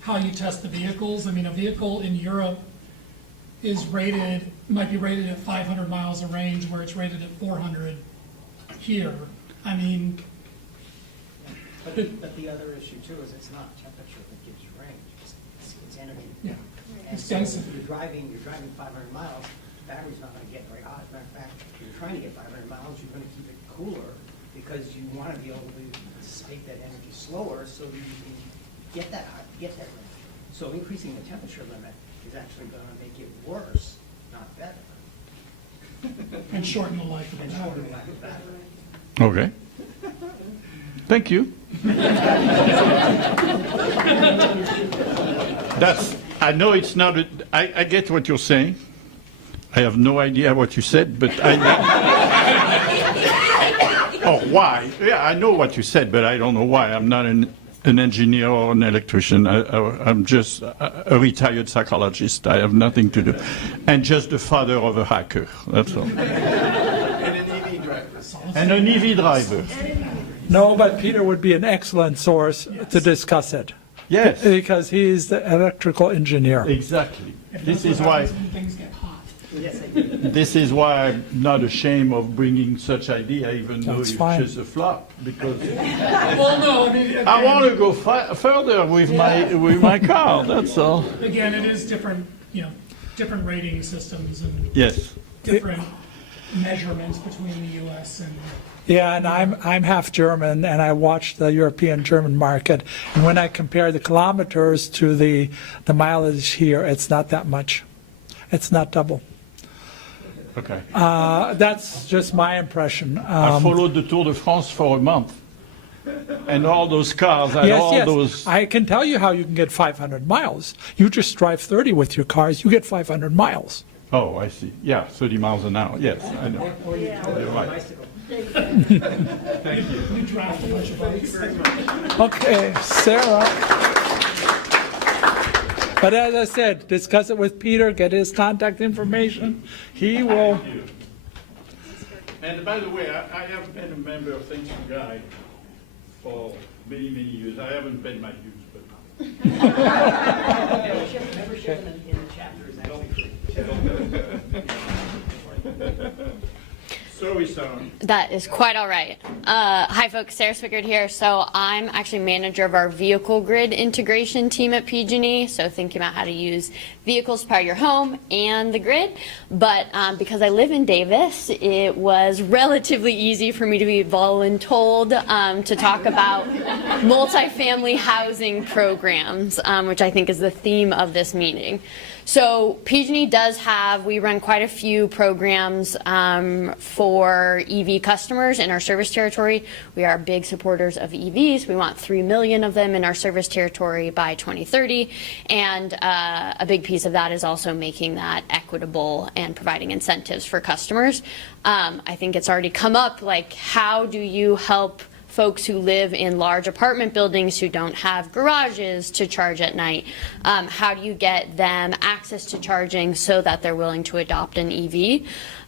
how you test the vehicles. I mean, a vehicle in Europe is rated, might be rated at 500 miles of range where it's rated at 400 here. I mean, But the other issue too is it's not temperature that gives you range, it's energy. Yeah. And It's so density. if you're driving 500 miles, the battery's not going to get very hot. As a matter of fact, if you're trying to get 500 miles, you're going to keep it cooler because you want to be able to dissipate that energy slower so that you can get that hot, get that range. So increasing the temperature limit is actually going to make it worse, not better. and shorten the life of the And battery. shorten the life of the battery. Okay. Thank you. I know it's not, I get what you're saying. I have no idea what you said, but oh, why? Yeah, I know what you said, but I don't know why. I'm not an engineer or an electrician. I'm just a retired psychologist. I have nothing to do. And just the father of a hacker, that's all. And an EV driver. And an EV driver. No, but Peter would be an excellent source to discuss it. Yes. Because he's the electrical engineer. Exactly. If This that's is what why. happens when things get hot. Yes, I do. This is why I'm not ashamed of bringing such idea, even though That's it's fine. just a flop, because Well, no, I mean, I want to go further with my car. That's all. Again, it is different, different rating systems and Yes. different measurements between the U.S. and. Yeah, and I'm half German, and I watch the European German market. And when I compare the kilometers to the mileage here, it's not that much. It's not double. Okay. That's just my impression. I followed the Tour de France for a month. And all those cars and Yes, all yes. those. I can tell you how you can get 500 miles. You just drive 30 with your cars, you get 500 miles. Oh, I see. Yeah, 30 miles an hour. Yes, I know. You're right. Thank you. You draft a bunch of bikes. Okay, Sarah. But as I said, discuss it with Peter, get his contact information. He will. And by the way, I have been a member of Thanks to Guy for many, many years. I haven't paid my dues, but. Membership in the chapter is actually Sorry, Sarah. That is quite all right. Hi, folks. Sarah Swickard here. So I'm actually manager of our vehicle grid integration team at PG&E. So thinking about how to use vehicles to power your home and the grid. But because I live in Davis, it was relatively easy for me to be voluntold to talk about multifamily housing programs, which I think is the theme of this meeting. So PG&E does have, we run quite a few programs for EV customers in our service territory. We are big supporters of EVs. We want 3 million of them in our service territory by 2030. And a big piece of that is also making that equitable and providing incentives for customers. I think it's already come up, like, how do you help folks who live in large apartment buildings who don't have garages to charge at night? How do you get them access to charging so that they're willing to adopt an EV?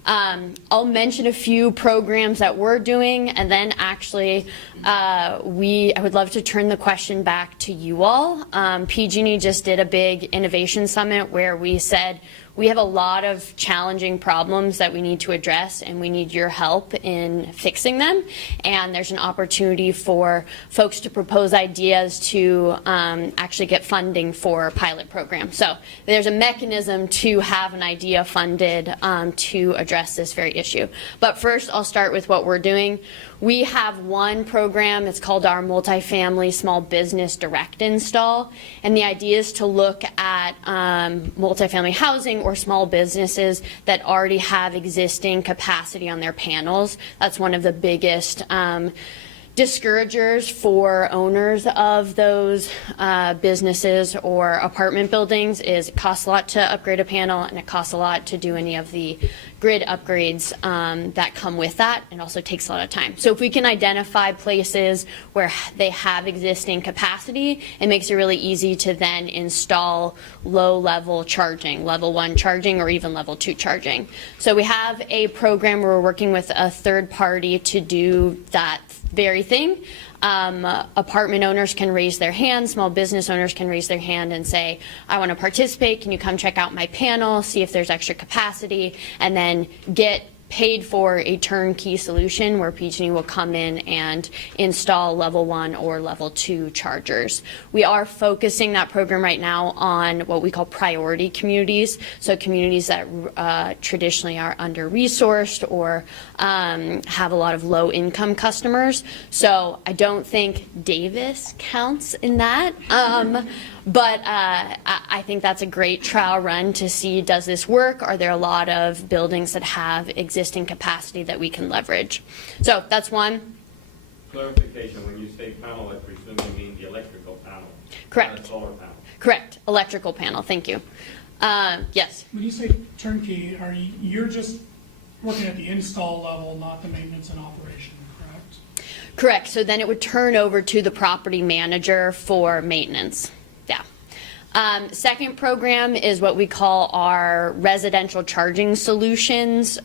I'll mention a few programs that we're doing, and then actually I would love to turn the question back to you all. PG&E just did a big innovation summit where we said we have a lot of challenging problems that we need to address, and we need your help in fixing them. And there's an opportunity for folks to propose ideas to actually get funding for pilot programs. So there's a mechanism to have an idea funded to address this very issue. But first, I'll start with what we're doing. We have one program, it's called our Multifamily Small Business Direct Install, and the idea is to look at multifamily housing or small businesses that already have existing capacity on their panels. That's one of the biggest discouragers for owners of those businesses or apartment buildings is it costs a lot to upgrade a panel, and it costs a lot to do any of the grid upgrades that come with that. It also takes a lot of time. So if we can identify places where they have existing capacity, it makes it really easy to then install low-level charging, level 1 charging, or even level 2 charging. So we have a program where we're working with a third party to do that very thing. Apartment owners can raise their hand, small business owners can raise their hand and say, I want to participate, can you come check out my panel, see if there's extra capacity, and then get paid for a turnkey solution where PG&E will come in and install level 1 or level 2 chargers. We are focusing that program right now on what we call priority communities, so communities that traditionally are under-resourced or have a lot of low-income customers. So I don't think Davis counts in that. But I think that's a great trial run to see, does this work? Are there a lot of buildings that have existing capacity that we can leverage? So that's one. Clarification, when you say panel, I presume you mean the electrical panel. Correct. Not a solar panel. Correct. Electrical panel. Thank you. Yes. When you say turnkey, you're just working at the install level, not the maintenance and operation, correct? Correct. So then it would turn over to the property manager for maintenance. Yeah. Second program is what we call our residential charging solutions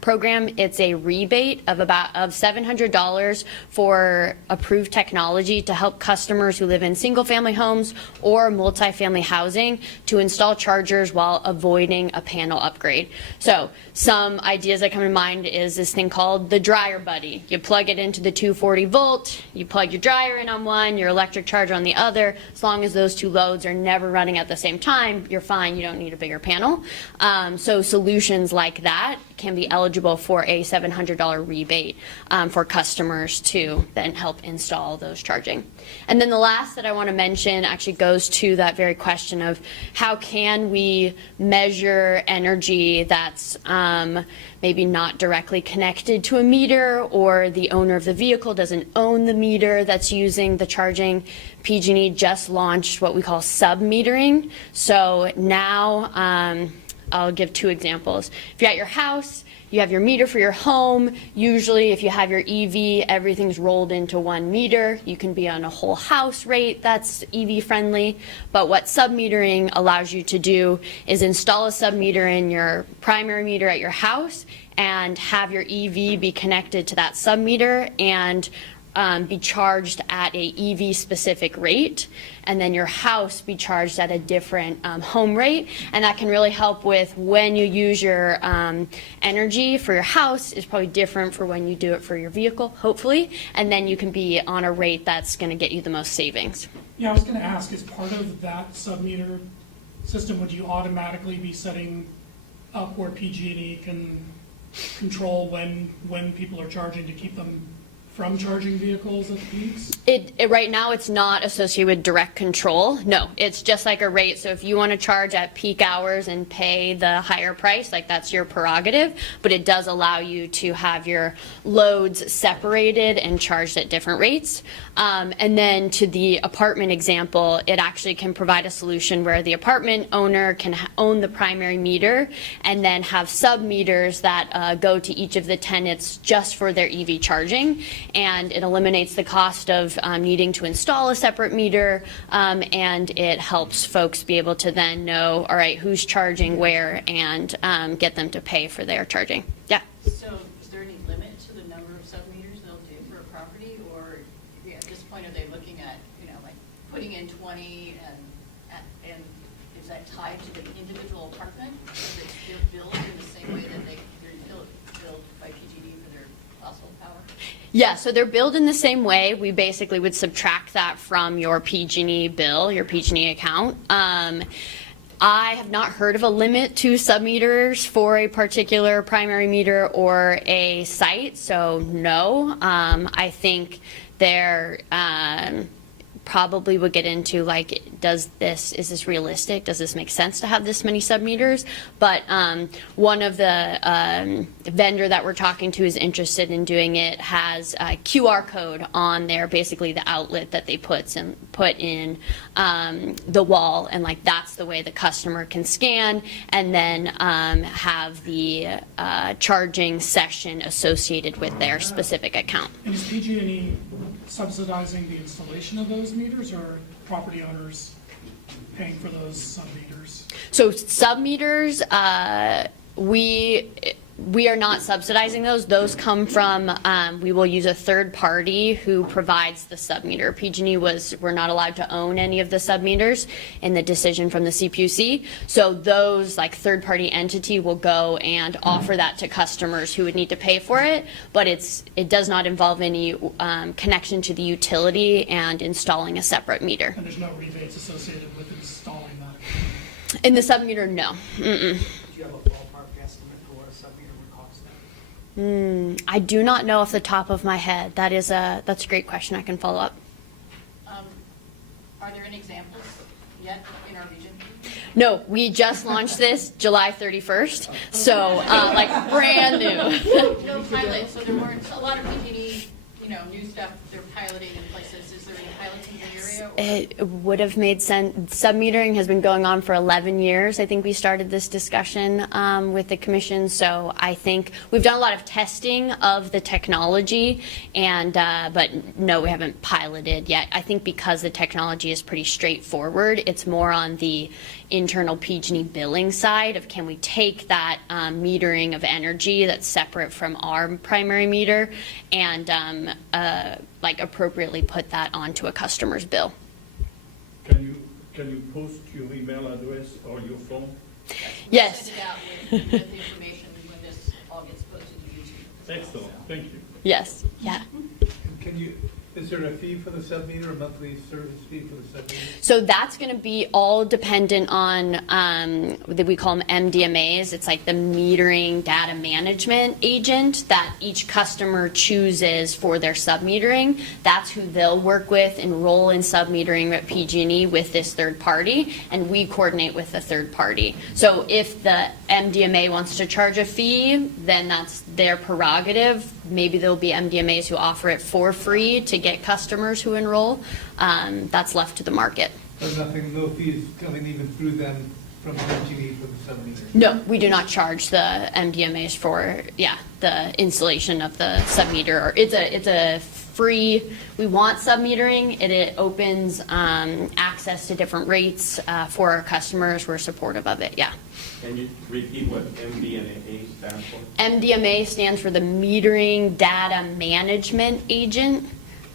program. It's a rebate of $700 for approved technology to help customers who live in single-family homes or multifamily housing to install chargers while avoiding a panel upgrade. So some ideas that come to mind is this thing called the dryer buddy. You plug it into the 240 volt, you plug your dryer in on one, your electric charger on the other, as long as those two loads are are never running at the same time, you're fine, you don't need a bigger panel. So solutions like that can be eligible for a $700 rebate for customers to then help install those charging. And then the last that I want to mention actually goes to that very question of how can we measure energy that's maybe not directly connected to a meter, or the owner of the vehicle doesn't own the meter that's using the charging. PG&E just launched what we call sub-metering. So now I'll give two examples. If you're at your house, you have your meter for your home. Usually if you have your EV, everything's rolled into one meter. You can be on a whole house rate that's EV friendly. But what sub-metering allows you to do is install a sub-meter in your primary meter at your house and have your EV be connected to that sub-meter and be charged at a EV specific rate, and then your house be charged at a different home rate. And that can really help with when you use your energy for your house is probably different for when you do it for your vehicle, hopefully, and then you can be on a rate that's going to get you the most savings. Yeah, I was going to ask, as part of that sub-meter system, would you automatically be setting up where PG&E can control when people are charging to keep them from charging vehicles at the peaks? Right now, it's not associated with direct control. No, it's just like a rate. So if you want to charge at peak hours and pay the higher price, like that's your prerogative, but it does allow you to have your loads separated and charged at different rates. And then to the apartment example, it actually can provide a solution where the apartment owner can own the primary meter and then have sub-meters that go to each of the tenants just for their EV charging. And it eliminates the cost of needing to install a separate meter, and it helps folks be able to then know, all right, who's charging where, and get them to pay for their charging. Yeah? So is there any limit to the number of sub-meters they'll do for a property, or at this point are they looking at, like putting in 20 and is that tied to the individual apartment? Is it still billed in the same way that they're billed by PG&E for their household power? Yeah, so they're billed in the same way. We basically would subtract that from your PG&E bill, your PG&E account. I have not heard of a limit to sub-meters for a particular primary meter or a site, so no. I think they're probably would get into like, is this realistic? Does this make sense to have this many sub-meters? But one of the vendor that we're talking to is interested in doing it, has a QR code on there, basically the outlet that they put in the wall, and like that's the way the customer can scan and then have the charging session associated with their specific account. And is PG&E subsidizing the installation of those meters, or property owners paying for those sub-meters? So sub-meters, we are not subsidizing those. Those come from, we will use a third party who provides the sub-meter. PG&E we're not allowed to own any of the sub-meters in the decision from the CPUC. So those like third party entity will go and offer that to customers who would need to pay for it, but it does not involve any connection to the utility and installing a separate meter. And there's no rebates associated with installing that? In the sub-meter, no. Mm-mm. Do you have a ballpark estimate for what a sub-meter would cost now? I do not know off the top of my head. That's a great question. I can follow up. Are there any examples yet in our region? No, we just launched this July 31st, so like brand new. No pilot, so there weren't a lot of PG&E, new stuff they're piloting in places. Is there any pilots in your area? It would have made sense. Sub-metering has been going on for 11 years. I think we started this discussion with the commission, so I think we've done a lot of testing of the technology, and but no, we haven't piloted yet. I think because the technology is pretty straightforward, it's more on the internal PG&E billing side of, can we take that metering of energy that's separate from our primary meter and like appropriately put that onto a customer's bill. Can you post your email address or your phone? Yes. Send it out with the information when this all gets posted to YouTube. Excellent, thank you. Yes. Yeah. Can you, Is there a fee for the sub-meter, a monthly service fee for the sub-meter? So that's going to be all dependent on, we call them MDMAs. It's like the metering data management agent that each customer chooses for their sub-metering. That's who they'll work with, enroll in sub-metering at PG&E with this third party, and we coordinate with the third party. So if the MDMA wants to charge a fee, then that's their prerogative. Maybe there'll be MDMAs who offer it for free to get customers who enroll. That's left to the market. There's nothing, no fees coming even through them from PG&E for the sub-meter? No, we do not charge the MDMAs for, the installation of the sub-meter. It's a free, we want sub-metering. It opens access to different rates for our customers. We're supportive of it, yeah. Can you repeat what MDMA stands for? MDMA stands for the Metering Data Management Agent.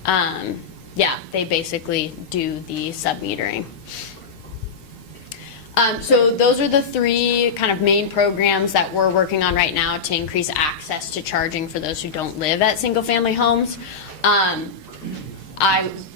They basically do the sub-metering. So those are the three kind of main programs that we're working on right now to increase access to charging for those who don't live at single-family homes. I'm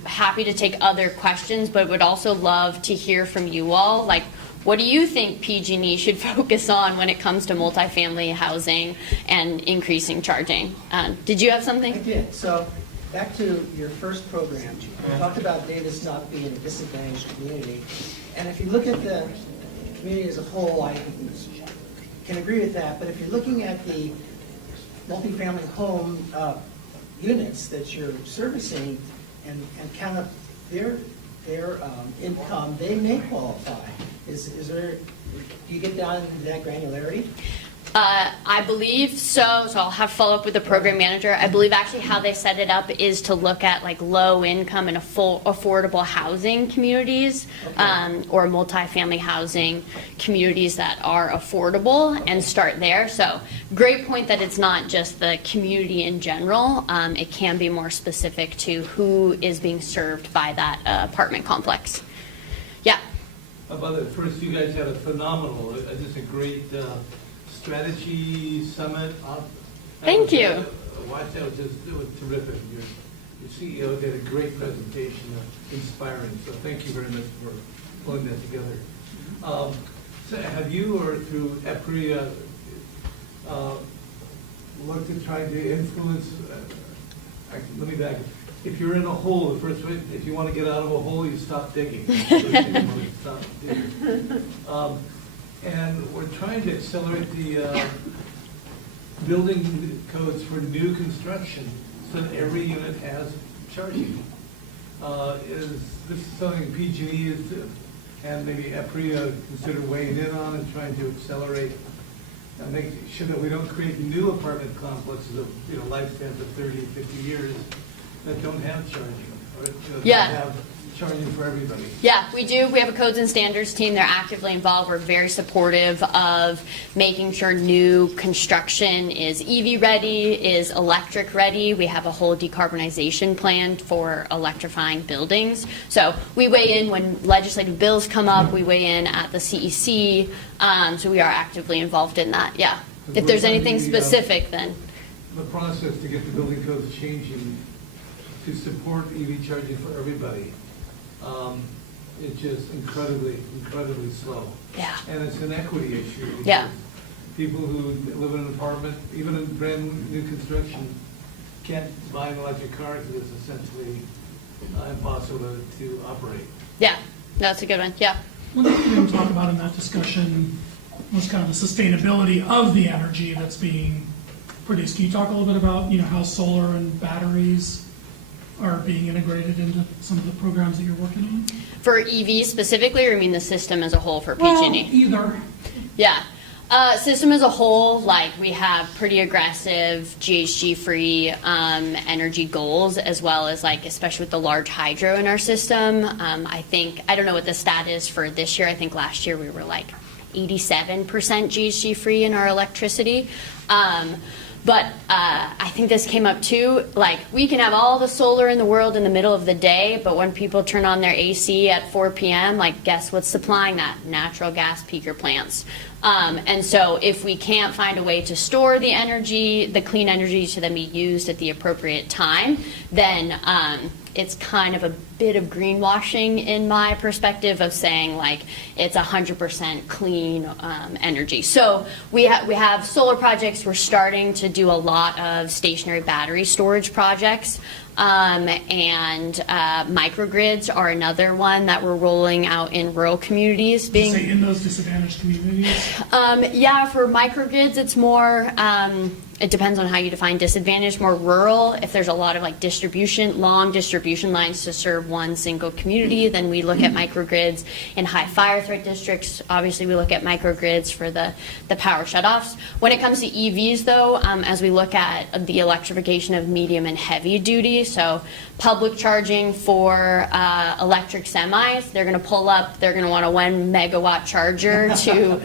happy to take other questions, but would also love to hear from you all. Like, what do you think PG&E should focus on when it comes to multifamily housing and increasing charging? Did you have something? I did. So back to your first program, you talked about Davis not being a disadvantaged community. And if you look at the community as a whole, I can agree with that. But if you're looking at the multifamily home units that you're servicing and count up their income, they may qualify. Is there, do you get down into that granularity? I believe so. So I'll have follow up with the program manager. I believe actually how they set it up is to look at like low income and affordable housing communities, or multifamily housing communities that are affordable and start there. So great point that it's not just the community in general. It can be more specific to who is being served by that apartment complex. Yeah. About it, first, you guys had a phenomenal, just a great strategy summit. Thank you. Watch that, it was terrific. Your CEO did a great presentation, inspiring. So thank you very much for pulling that together. So have you, or through EPRI, looked at trying to influence? Let me back. If you're in a hole, the first way, if you want to get out of a hole, you stop digging. Stop digging. And we're trying to accelerate the building codes for new construction so that every unit has charging. This is something PG&E is, and maybe EPRI consider weighing in on and trying to accelerate and make sure that we don't create new apartment complexes of lifespans of 30, 50 years that don't have charging, or don't have charging for everybody. Yeah, we do. We have a codes and standards team. They're actively involved. We're very supportive of making sure new construction is EV ready, is electric ready. We have a whole decarbonization plan for electrifying buildings. So we weigh in when legislative bills come up. We weigh in at the CEC. So we are actively involved in that. Yeah. If there's anything specific, then. The process to get the building codes changing to support EV charging for everybody. It's just incredibly slow. Yeah. And it's an equity issue. Yeah. People who live in an apartment, even in brand new construction, can't buy an electric car because it's essentially impossible to operate. Yeah, that's a good one. Yeah. One thing we didn't talk about in that discussion was kind of the sustainability of the energy that's being produced. Can you talk a little bit about how solar and batteries are being integrated into some of the programs that you're working on? For EVs specifically, or you mean the system as a whole for PG&E? Well, either. Yeah. System as a whole, like we have pretty aggressive GHG-free energy goals, as well as especially with the large hydro in our system. I don't know what the stat is for this year. I think last year we were 87% GHG-free in our electricity. But I think this came up too. Like, we can have all the solar in the world in the middle of the day, but when people turn on their AC at 4 p.m., like, guess what's supplying that? Natural gas peaker plants. And so if we can't find a way to store the energy, the clean energy, to then be used at the appropriate time, then it's kind of a bit of greenwashing in my perspective of saying, like, it's 100% clean energy. So we have solar projects. We're starting to do a lot of stationary battery storage projects. And microgrids are another one that we're rolling out in rural communities. Did you say in those disadvantaged communities? Yeah, for microgrids, it's more, it depends on how you define disadvantaged, more rural. If there's a lot of like long distribution lines to serve one single community, then we look at microgrids. In high fire threat districts, obviously we look at microgrids for the power shutoffs. When it comes to EVs though, as we look at the electrification of medium and heavy duty, so public charging for electric semis, they're going to pull up, they're going to want a 1 megawatt charger to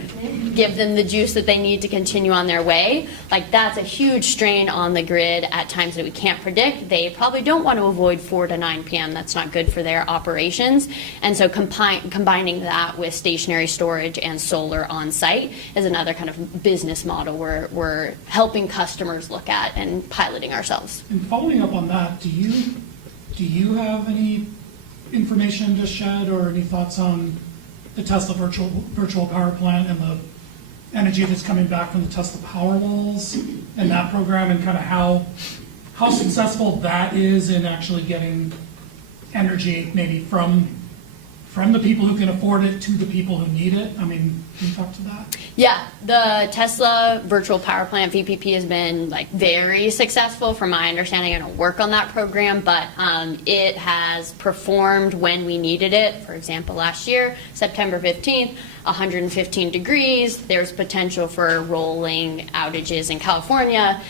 give them the juice that they need to continue on their way. Like, that's a huge strain on the grid at times that we can't predict. They probably don't want to avoid 4 to 9 p.m. That's not good for their operations. And so combining that with stationary storage and solar on site is another kind of business model we're helping customers look at and piloting ourselves. And following up on that, do you have any information to shed or any thoughts on the Tesla virtual power plant and the energy that's coming back from the Tesla Powerwalls and that program, and kind of how successful that is in actually getting energy maybe from the people who can afford it to the people who need it? I mean, can you talk to that? Yeah, the Tesla virtual power plant VPP has been like very successful from my understanding. I don't work on that program, but it has performed when we needed it. For example, last year, September 15th, 115 degrees. There's potential for rolling outages in California.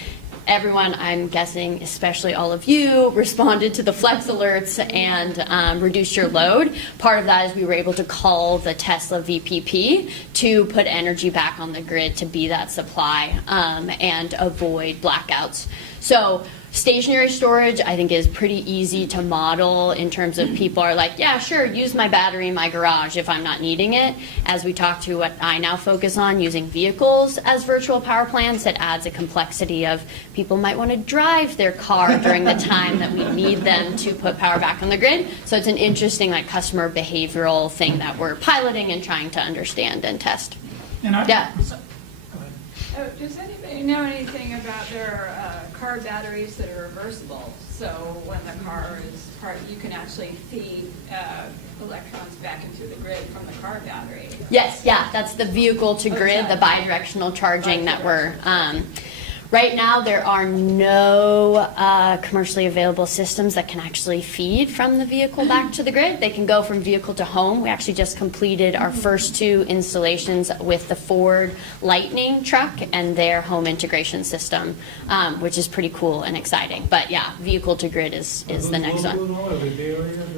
Everyone, I'm guessing, especially all of you, responded to the flex alerts and reduced your load. Part of that is we were able to call the Tesla VPP to put energy back on the grid to be that supply and avoid blackouts. So stationary storage, I think, is pretty easy to model in terms of people are like, yeah, sure, use my battery in my garage if I'm not needing it. As we talk to what I now focus on, using vehicles as virtual power plants, it adds a complexity of people might want to drive their car during the time that we need them to put power back on the grid. So it's an interesting like customer behavioral thing that we're piloting and trying to understand and test. Yeah. Oh, does anybody know anything about their car batteries that are reversible? So when the car is parked, you can actually feed electrons back into the grid from the car battery. Yes, yeah, that's the vehicle to grid, the bidirectional charging that we're. Right now, there are no commercially available systems that can actually feed from the vehicle back to the grid. They can go from vehicle to home. We actually just completed our first 2 installations with the Ford Lightning truck and their home integration system, which is pretty cool and exciting. But yeah, vehicle to grid is the next one.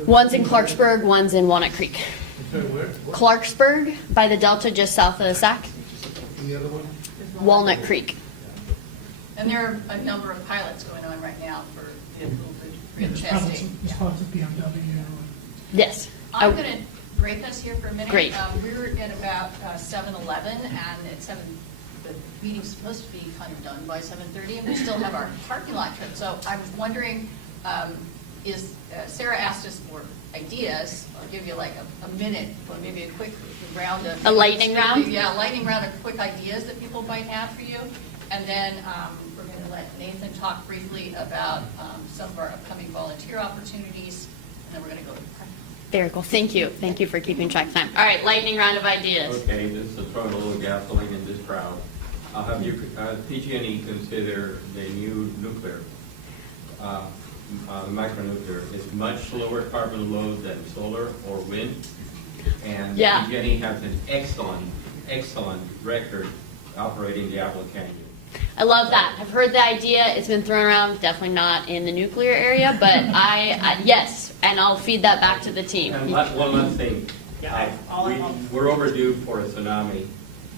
One's in Clarksburg, one's in Walnut Creek. Clarksburg by the Delta, just south of the Sac. The other one? Walnut Creek. And there are a number of pilots going on right now for vehicle to grid There's testing. pilots at BMW. Yes. I'm going to break us here for a minute. Great. We're at about 7:11, and at 7, the meeting's supposed to be kind of done by 7:30, and we still have our parking lot trip. So I'm wondering, Sarah asked us for ideas. I'll give you like a minute, or maybe a quick round of... A lightning round? Yeah, a lightning round of quick ideas that people might have for you. And then we're going to let Nathan talk briefly about some of our upcoming volunteer opportunities, and then we're going to go to the park. Very cool. Thank you. Thank you for keeping track of time. All right, lightning round of ideas. Okay, this is throwing a little gasoline in this crowd. I'll have you, PG&E consider the new nuclear, micronuclear. It's much lower carbon load than solar or wind. And Yeah. PG&E has an excellent record operating the Apple Canyon. I love that. I've heard the idea. It's been thrown around. Definitely not in the nuclear area, but yes, and I'll feed that back to the team. And one last thing. We're overdue for a tsunami.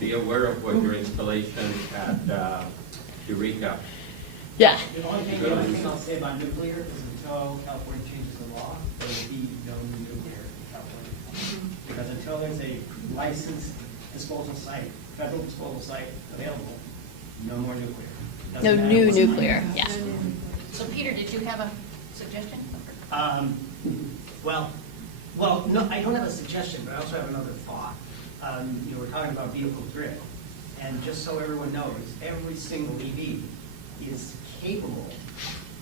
Be aware of what your installation at Eureka Yeah. The only thing I'll say about nuclear is until California changes the law, there will be no new nuclear in California. Because until there's a licensed disposal site, federal disposal site available, no more nuclear. No Doesn't matter new what's- nuclear, yeah. So Peter, did you have a suggestion? Well, no, I don't have a suggestion, but I also have another thought. We're talking about vehicle grid, and just so everyone knows, every single EV is capable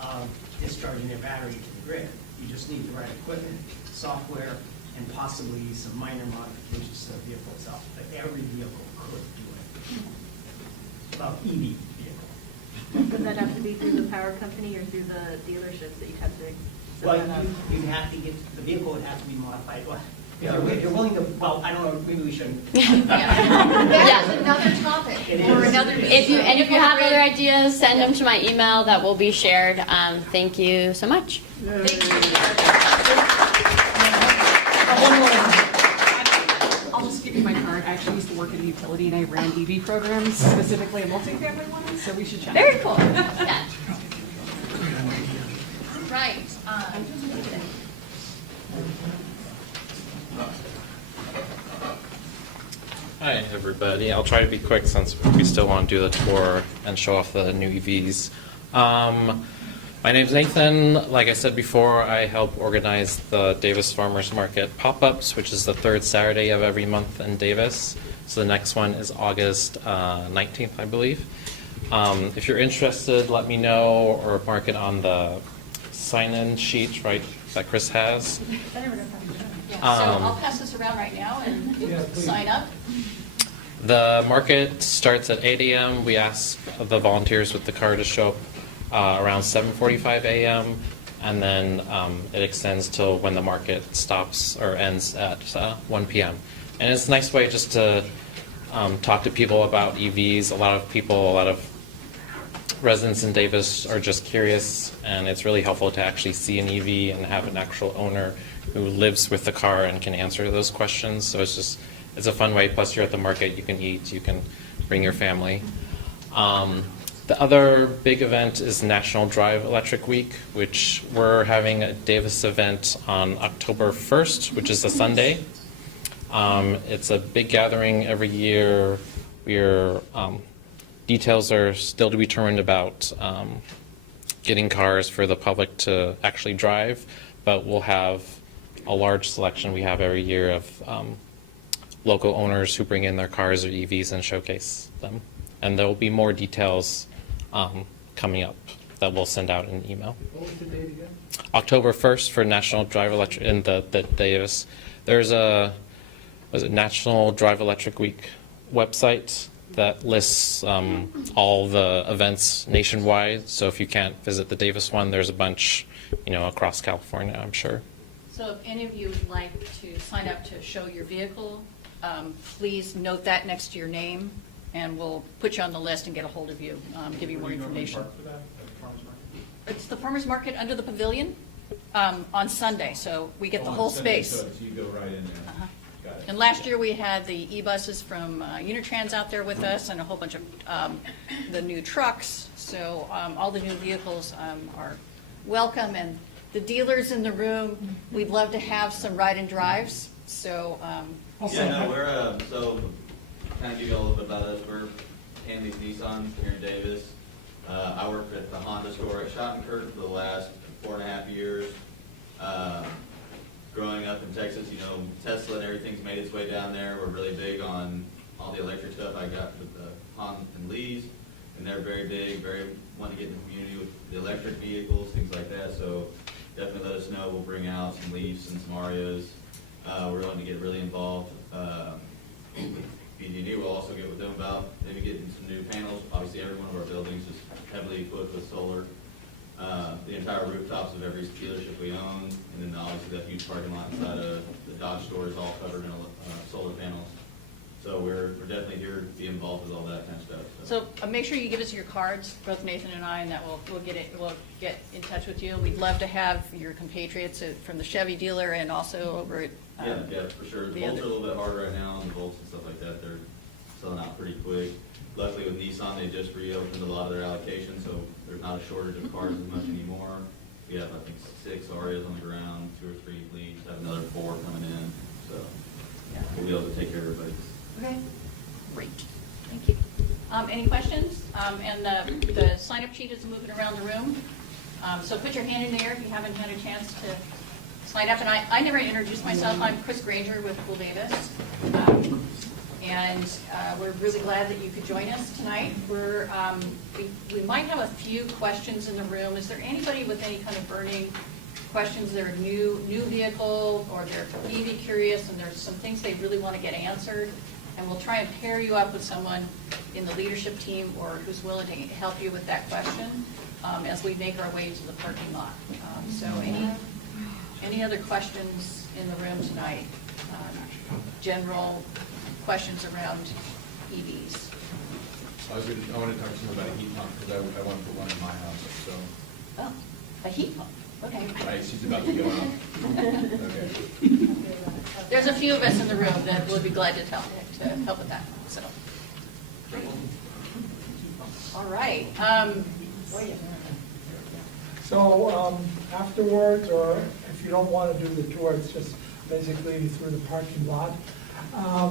of discharging their battery to the grid. You just need the right equipment, software, and possibly some minor modifications to the vehicle itself. But every vehicle could do it. Well, EV vehicle. Would that have to be through the power company or through the dealerships that you'd have to set Well, that up? you have to get, the vehicle would have to be modified. Well, if you're willing to, well, I don't know, maybe we shouldn't. That's another topic It or is. another. If you have other ideas, send them to my email. That will be shared. Thank you so much. I'll just give you my card. I actually used to work at a utility and I ran EV programs, specifically a multifamily one, so we should chat. Very cool. Yeah. Right. Hi, everybody. I'll try to be quick since we still want to do the tour and show off the new EVs. My name's Nathan. Like I said before, I help organize the Davis Farmers Market Pop-Ups, which is the third Saturday of every month in Davis. So the next one is August 19th, I believe. If you're interested, let me know or mark it on the sign-in sheet, right, that Chris has. So I'll pass this around right now and sign up. The market starts at 8 a.m. We ask the volunteers with the car to show up around 7:45 a.m. and then it extends till when the market stops or ends at 1 p.m. And it's a nice way just to talk to people about EVs. A lot of residents in Davis are just curious, and it's really helpful to actually see an EV and have an actual owner who lives with the car and can answer those questions. So it's a fun way. Plus, you're at the market, you can eat, you can bring your family. The other big event is National Drive Electric Week, which we're having a Davis event on October 1st, which is a Sunday. It's a big gathering every year. Details are still to be determined about getting cars for the public to actually drive, but we'll have a large selection we have every year of local owners who bring in their cars or EVs and showcase them. And there will be more details coming up that we'll send out in an email. What was the date again? October 1st for National Drive Electric in the Davis. There's a National Drive Electric Week website that lists all the events nationwide. So if you can't visit the Davis one, there's a bunch, across California, I'm sure. So if any of you would like to sign up to show your vehicle, please note that next to your name, and we'll put you on the list and get a hold of you, give you more information. It's the farmer's market under the pavilion on Sunday, so we get the whole space. So you go right in there. Got it. And last year, we had the e-buses from Unitrans out there with us and a whole bunch of the new trucks. So all the new vehicles are welcome. And the dealers in the room, we'd love to have some ride and drives. So we're, so kind of give you a little bit about us. We're Hanley's Nissan here in Davis. I worked at the Honda store at Schottenkirk for the last 4.5 years. Growing up in Texas, Tesla and everything's made its way down there. We're really big on all the electric stuff. I got with the Honda and Lee's, and they're very big, want to get in the community with the electric vehicles, things like that. So definitely let us know. We'll bring out some Leafs and some Arias. We're going to get really involved. PG&E will also get with them about maybe getting some new panels. Obviously, every one of our buildings is heavily equipped with solar. The entire rooftops of every dealership we own, and then obviously that huge parking lot inside of the Dodge store is all covered in solar panels. So we're definitely here to be involved with all that kind of stuff. So make sure you give us your cards, both Nathan and I, and that we'll get in touch with you. We'd love to have your compatriots from the Chevy dealer and also over at Yeah, for sure. The Bolts are a little bit hard right now, and the Bolts and stuff like that. selling out pretty quick. Luckily with Nissan, they just reopened a lot of their allocations, so there's not a shortage of cars as much anymore. We have, I think, 6 Arias on the ground, 2 or 3 Leafs, have another 4 coming in, so we'll be able to take care of everybody. Okay, great, thank you. Any questions? And the sign-up sheet is moving around the room. So put your hand in there if you haven't had a chance to sign up. And I never introduced myself. I'm Chris Granger with Cool Davis. And we're really glad that you could join us tonight. We might have a few questions in the room. Is there anybody with any kind of burning questions? They're a new vehicle, or they're EV curious, and there's some things they really want to get answered. And we'll try and pair you up with someone in the leadership team or who's willing to help you with that question as we make our way to the parking lot. So any other questions in the room tonight? General questions around EVs? I want to talk to you about a heat pump, because I want to put one in my house, so. Oh, a heat pump, okay. Right, she's about to go on. Okay. There's a few of us in the room that would be glad to help with that, so. All right. So afterwards, or if you don't want to do the tour, it's just basically through the parking lot.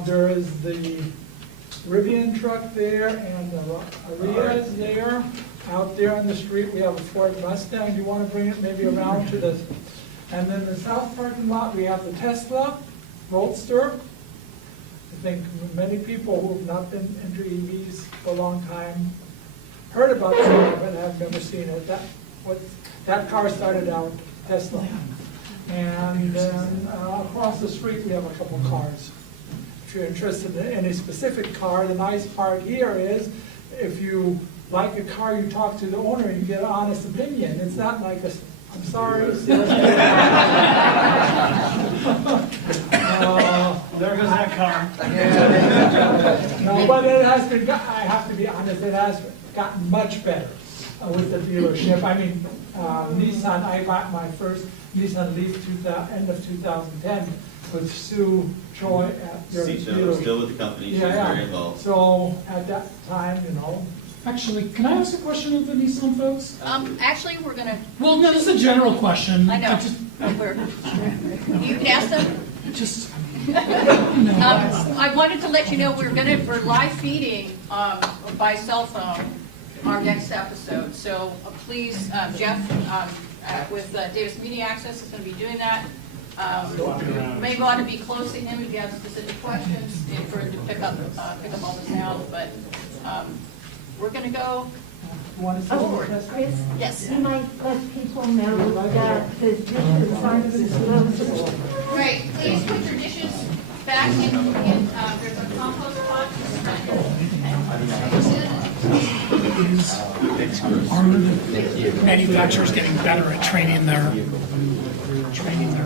There is the Rivian truck there and the Arias there. Out there on the street, we have a Ford Mustang. You want to bring it maybe around to the, and then the south parking lot, we have the Tesla Roadster. I think many people who have not been into EVs for a long time heard about it, but have never seen it. That car started out Tesla. And then across the street, we have a couple cars. If you're interested in any specific car, the nice part here is if you like a car, you talk to the owner and you get an honest opinion. It's not like I'm sorry. There goes that car. No, but it has been, I have to be honest, it has gotten much better with the dealership. I mean, Nissan, I bought my first Nissan Leaf end of 2010 with Sue Choi at their dealership. Still with the company, she's very involved. So at that time, Actually, can I ask a question of the Nissan folks? Actually, we're going to... Well, no, this is a general question. I know. You can ask them. Just... I wanted to let you know we're live feeding by cell phone our next episode. So please, Jeff with Davis Media Access is going to be doing that. You may want to be close to him if you have specific questions for him to pick up all the sound. But we're going to go. Chris, yes. you might let people know that the dishes aren't disposable. Great. Please put your dishes back in there's a compost pot. Are manufacturers getting better at training their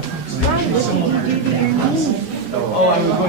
folks? Right, what do you do to your knees?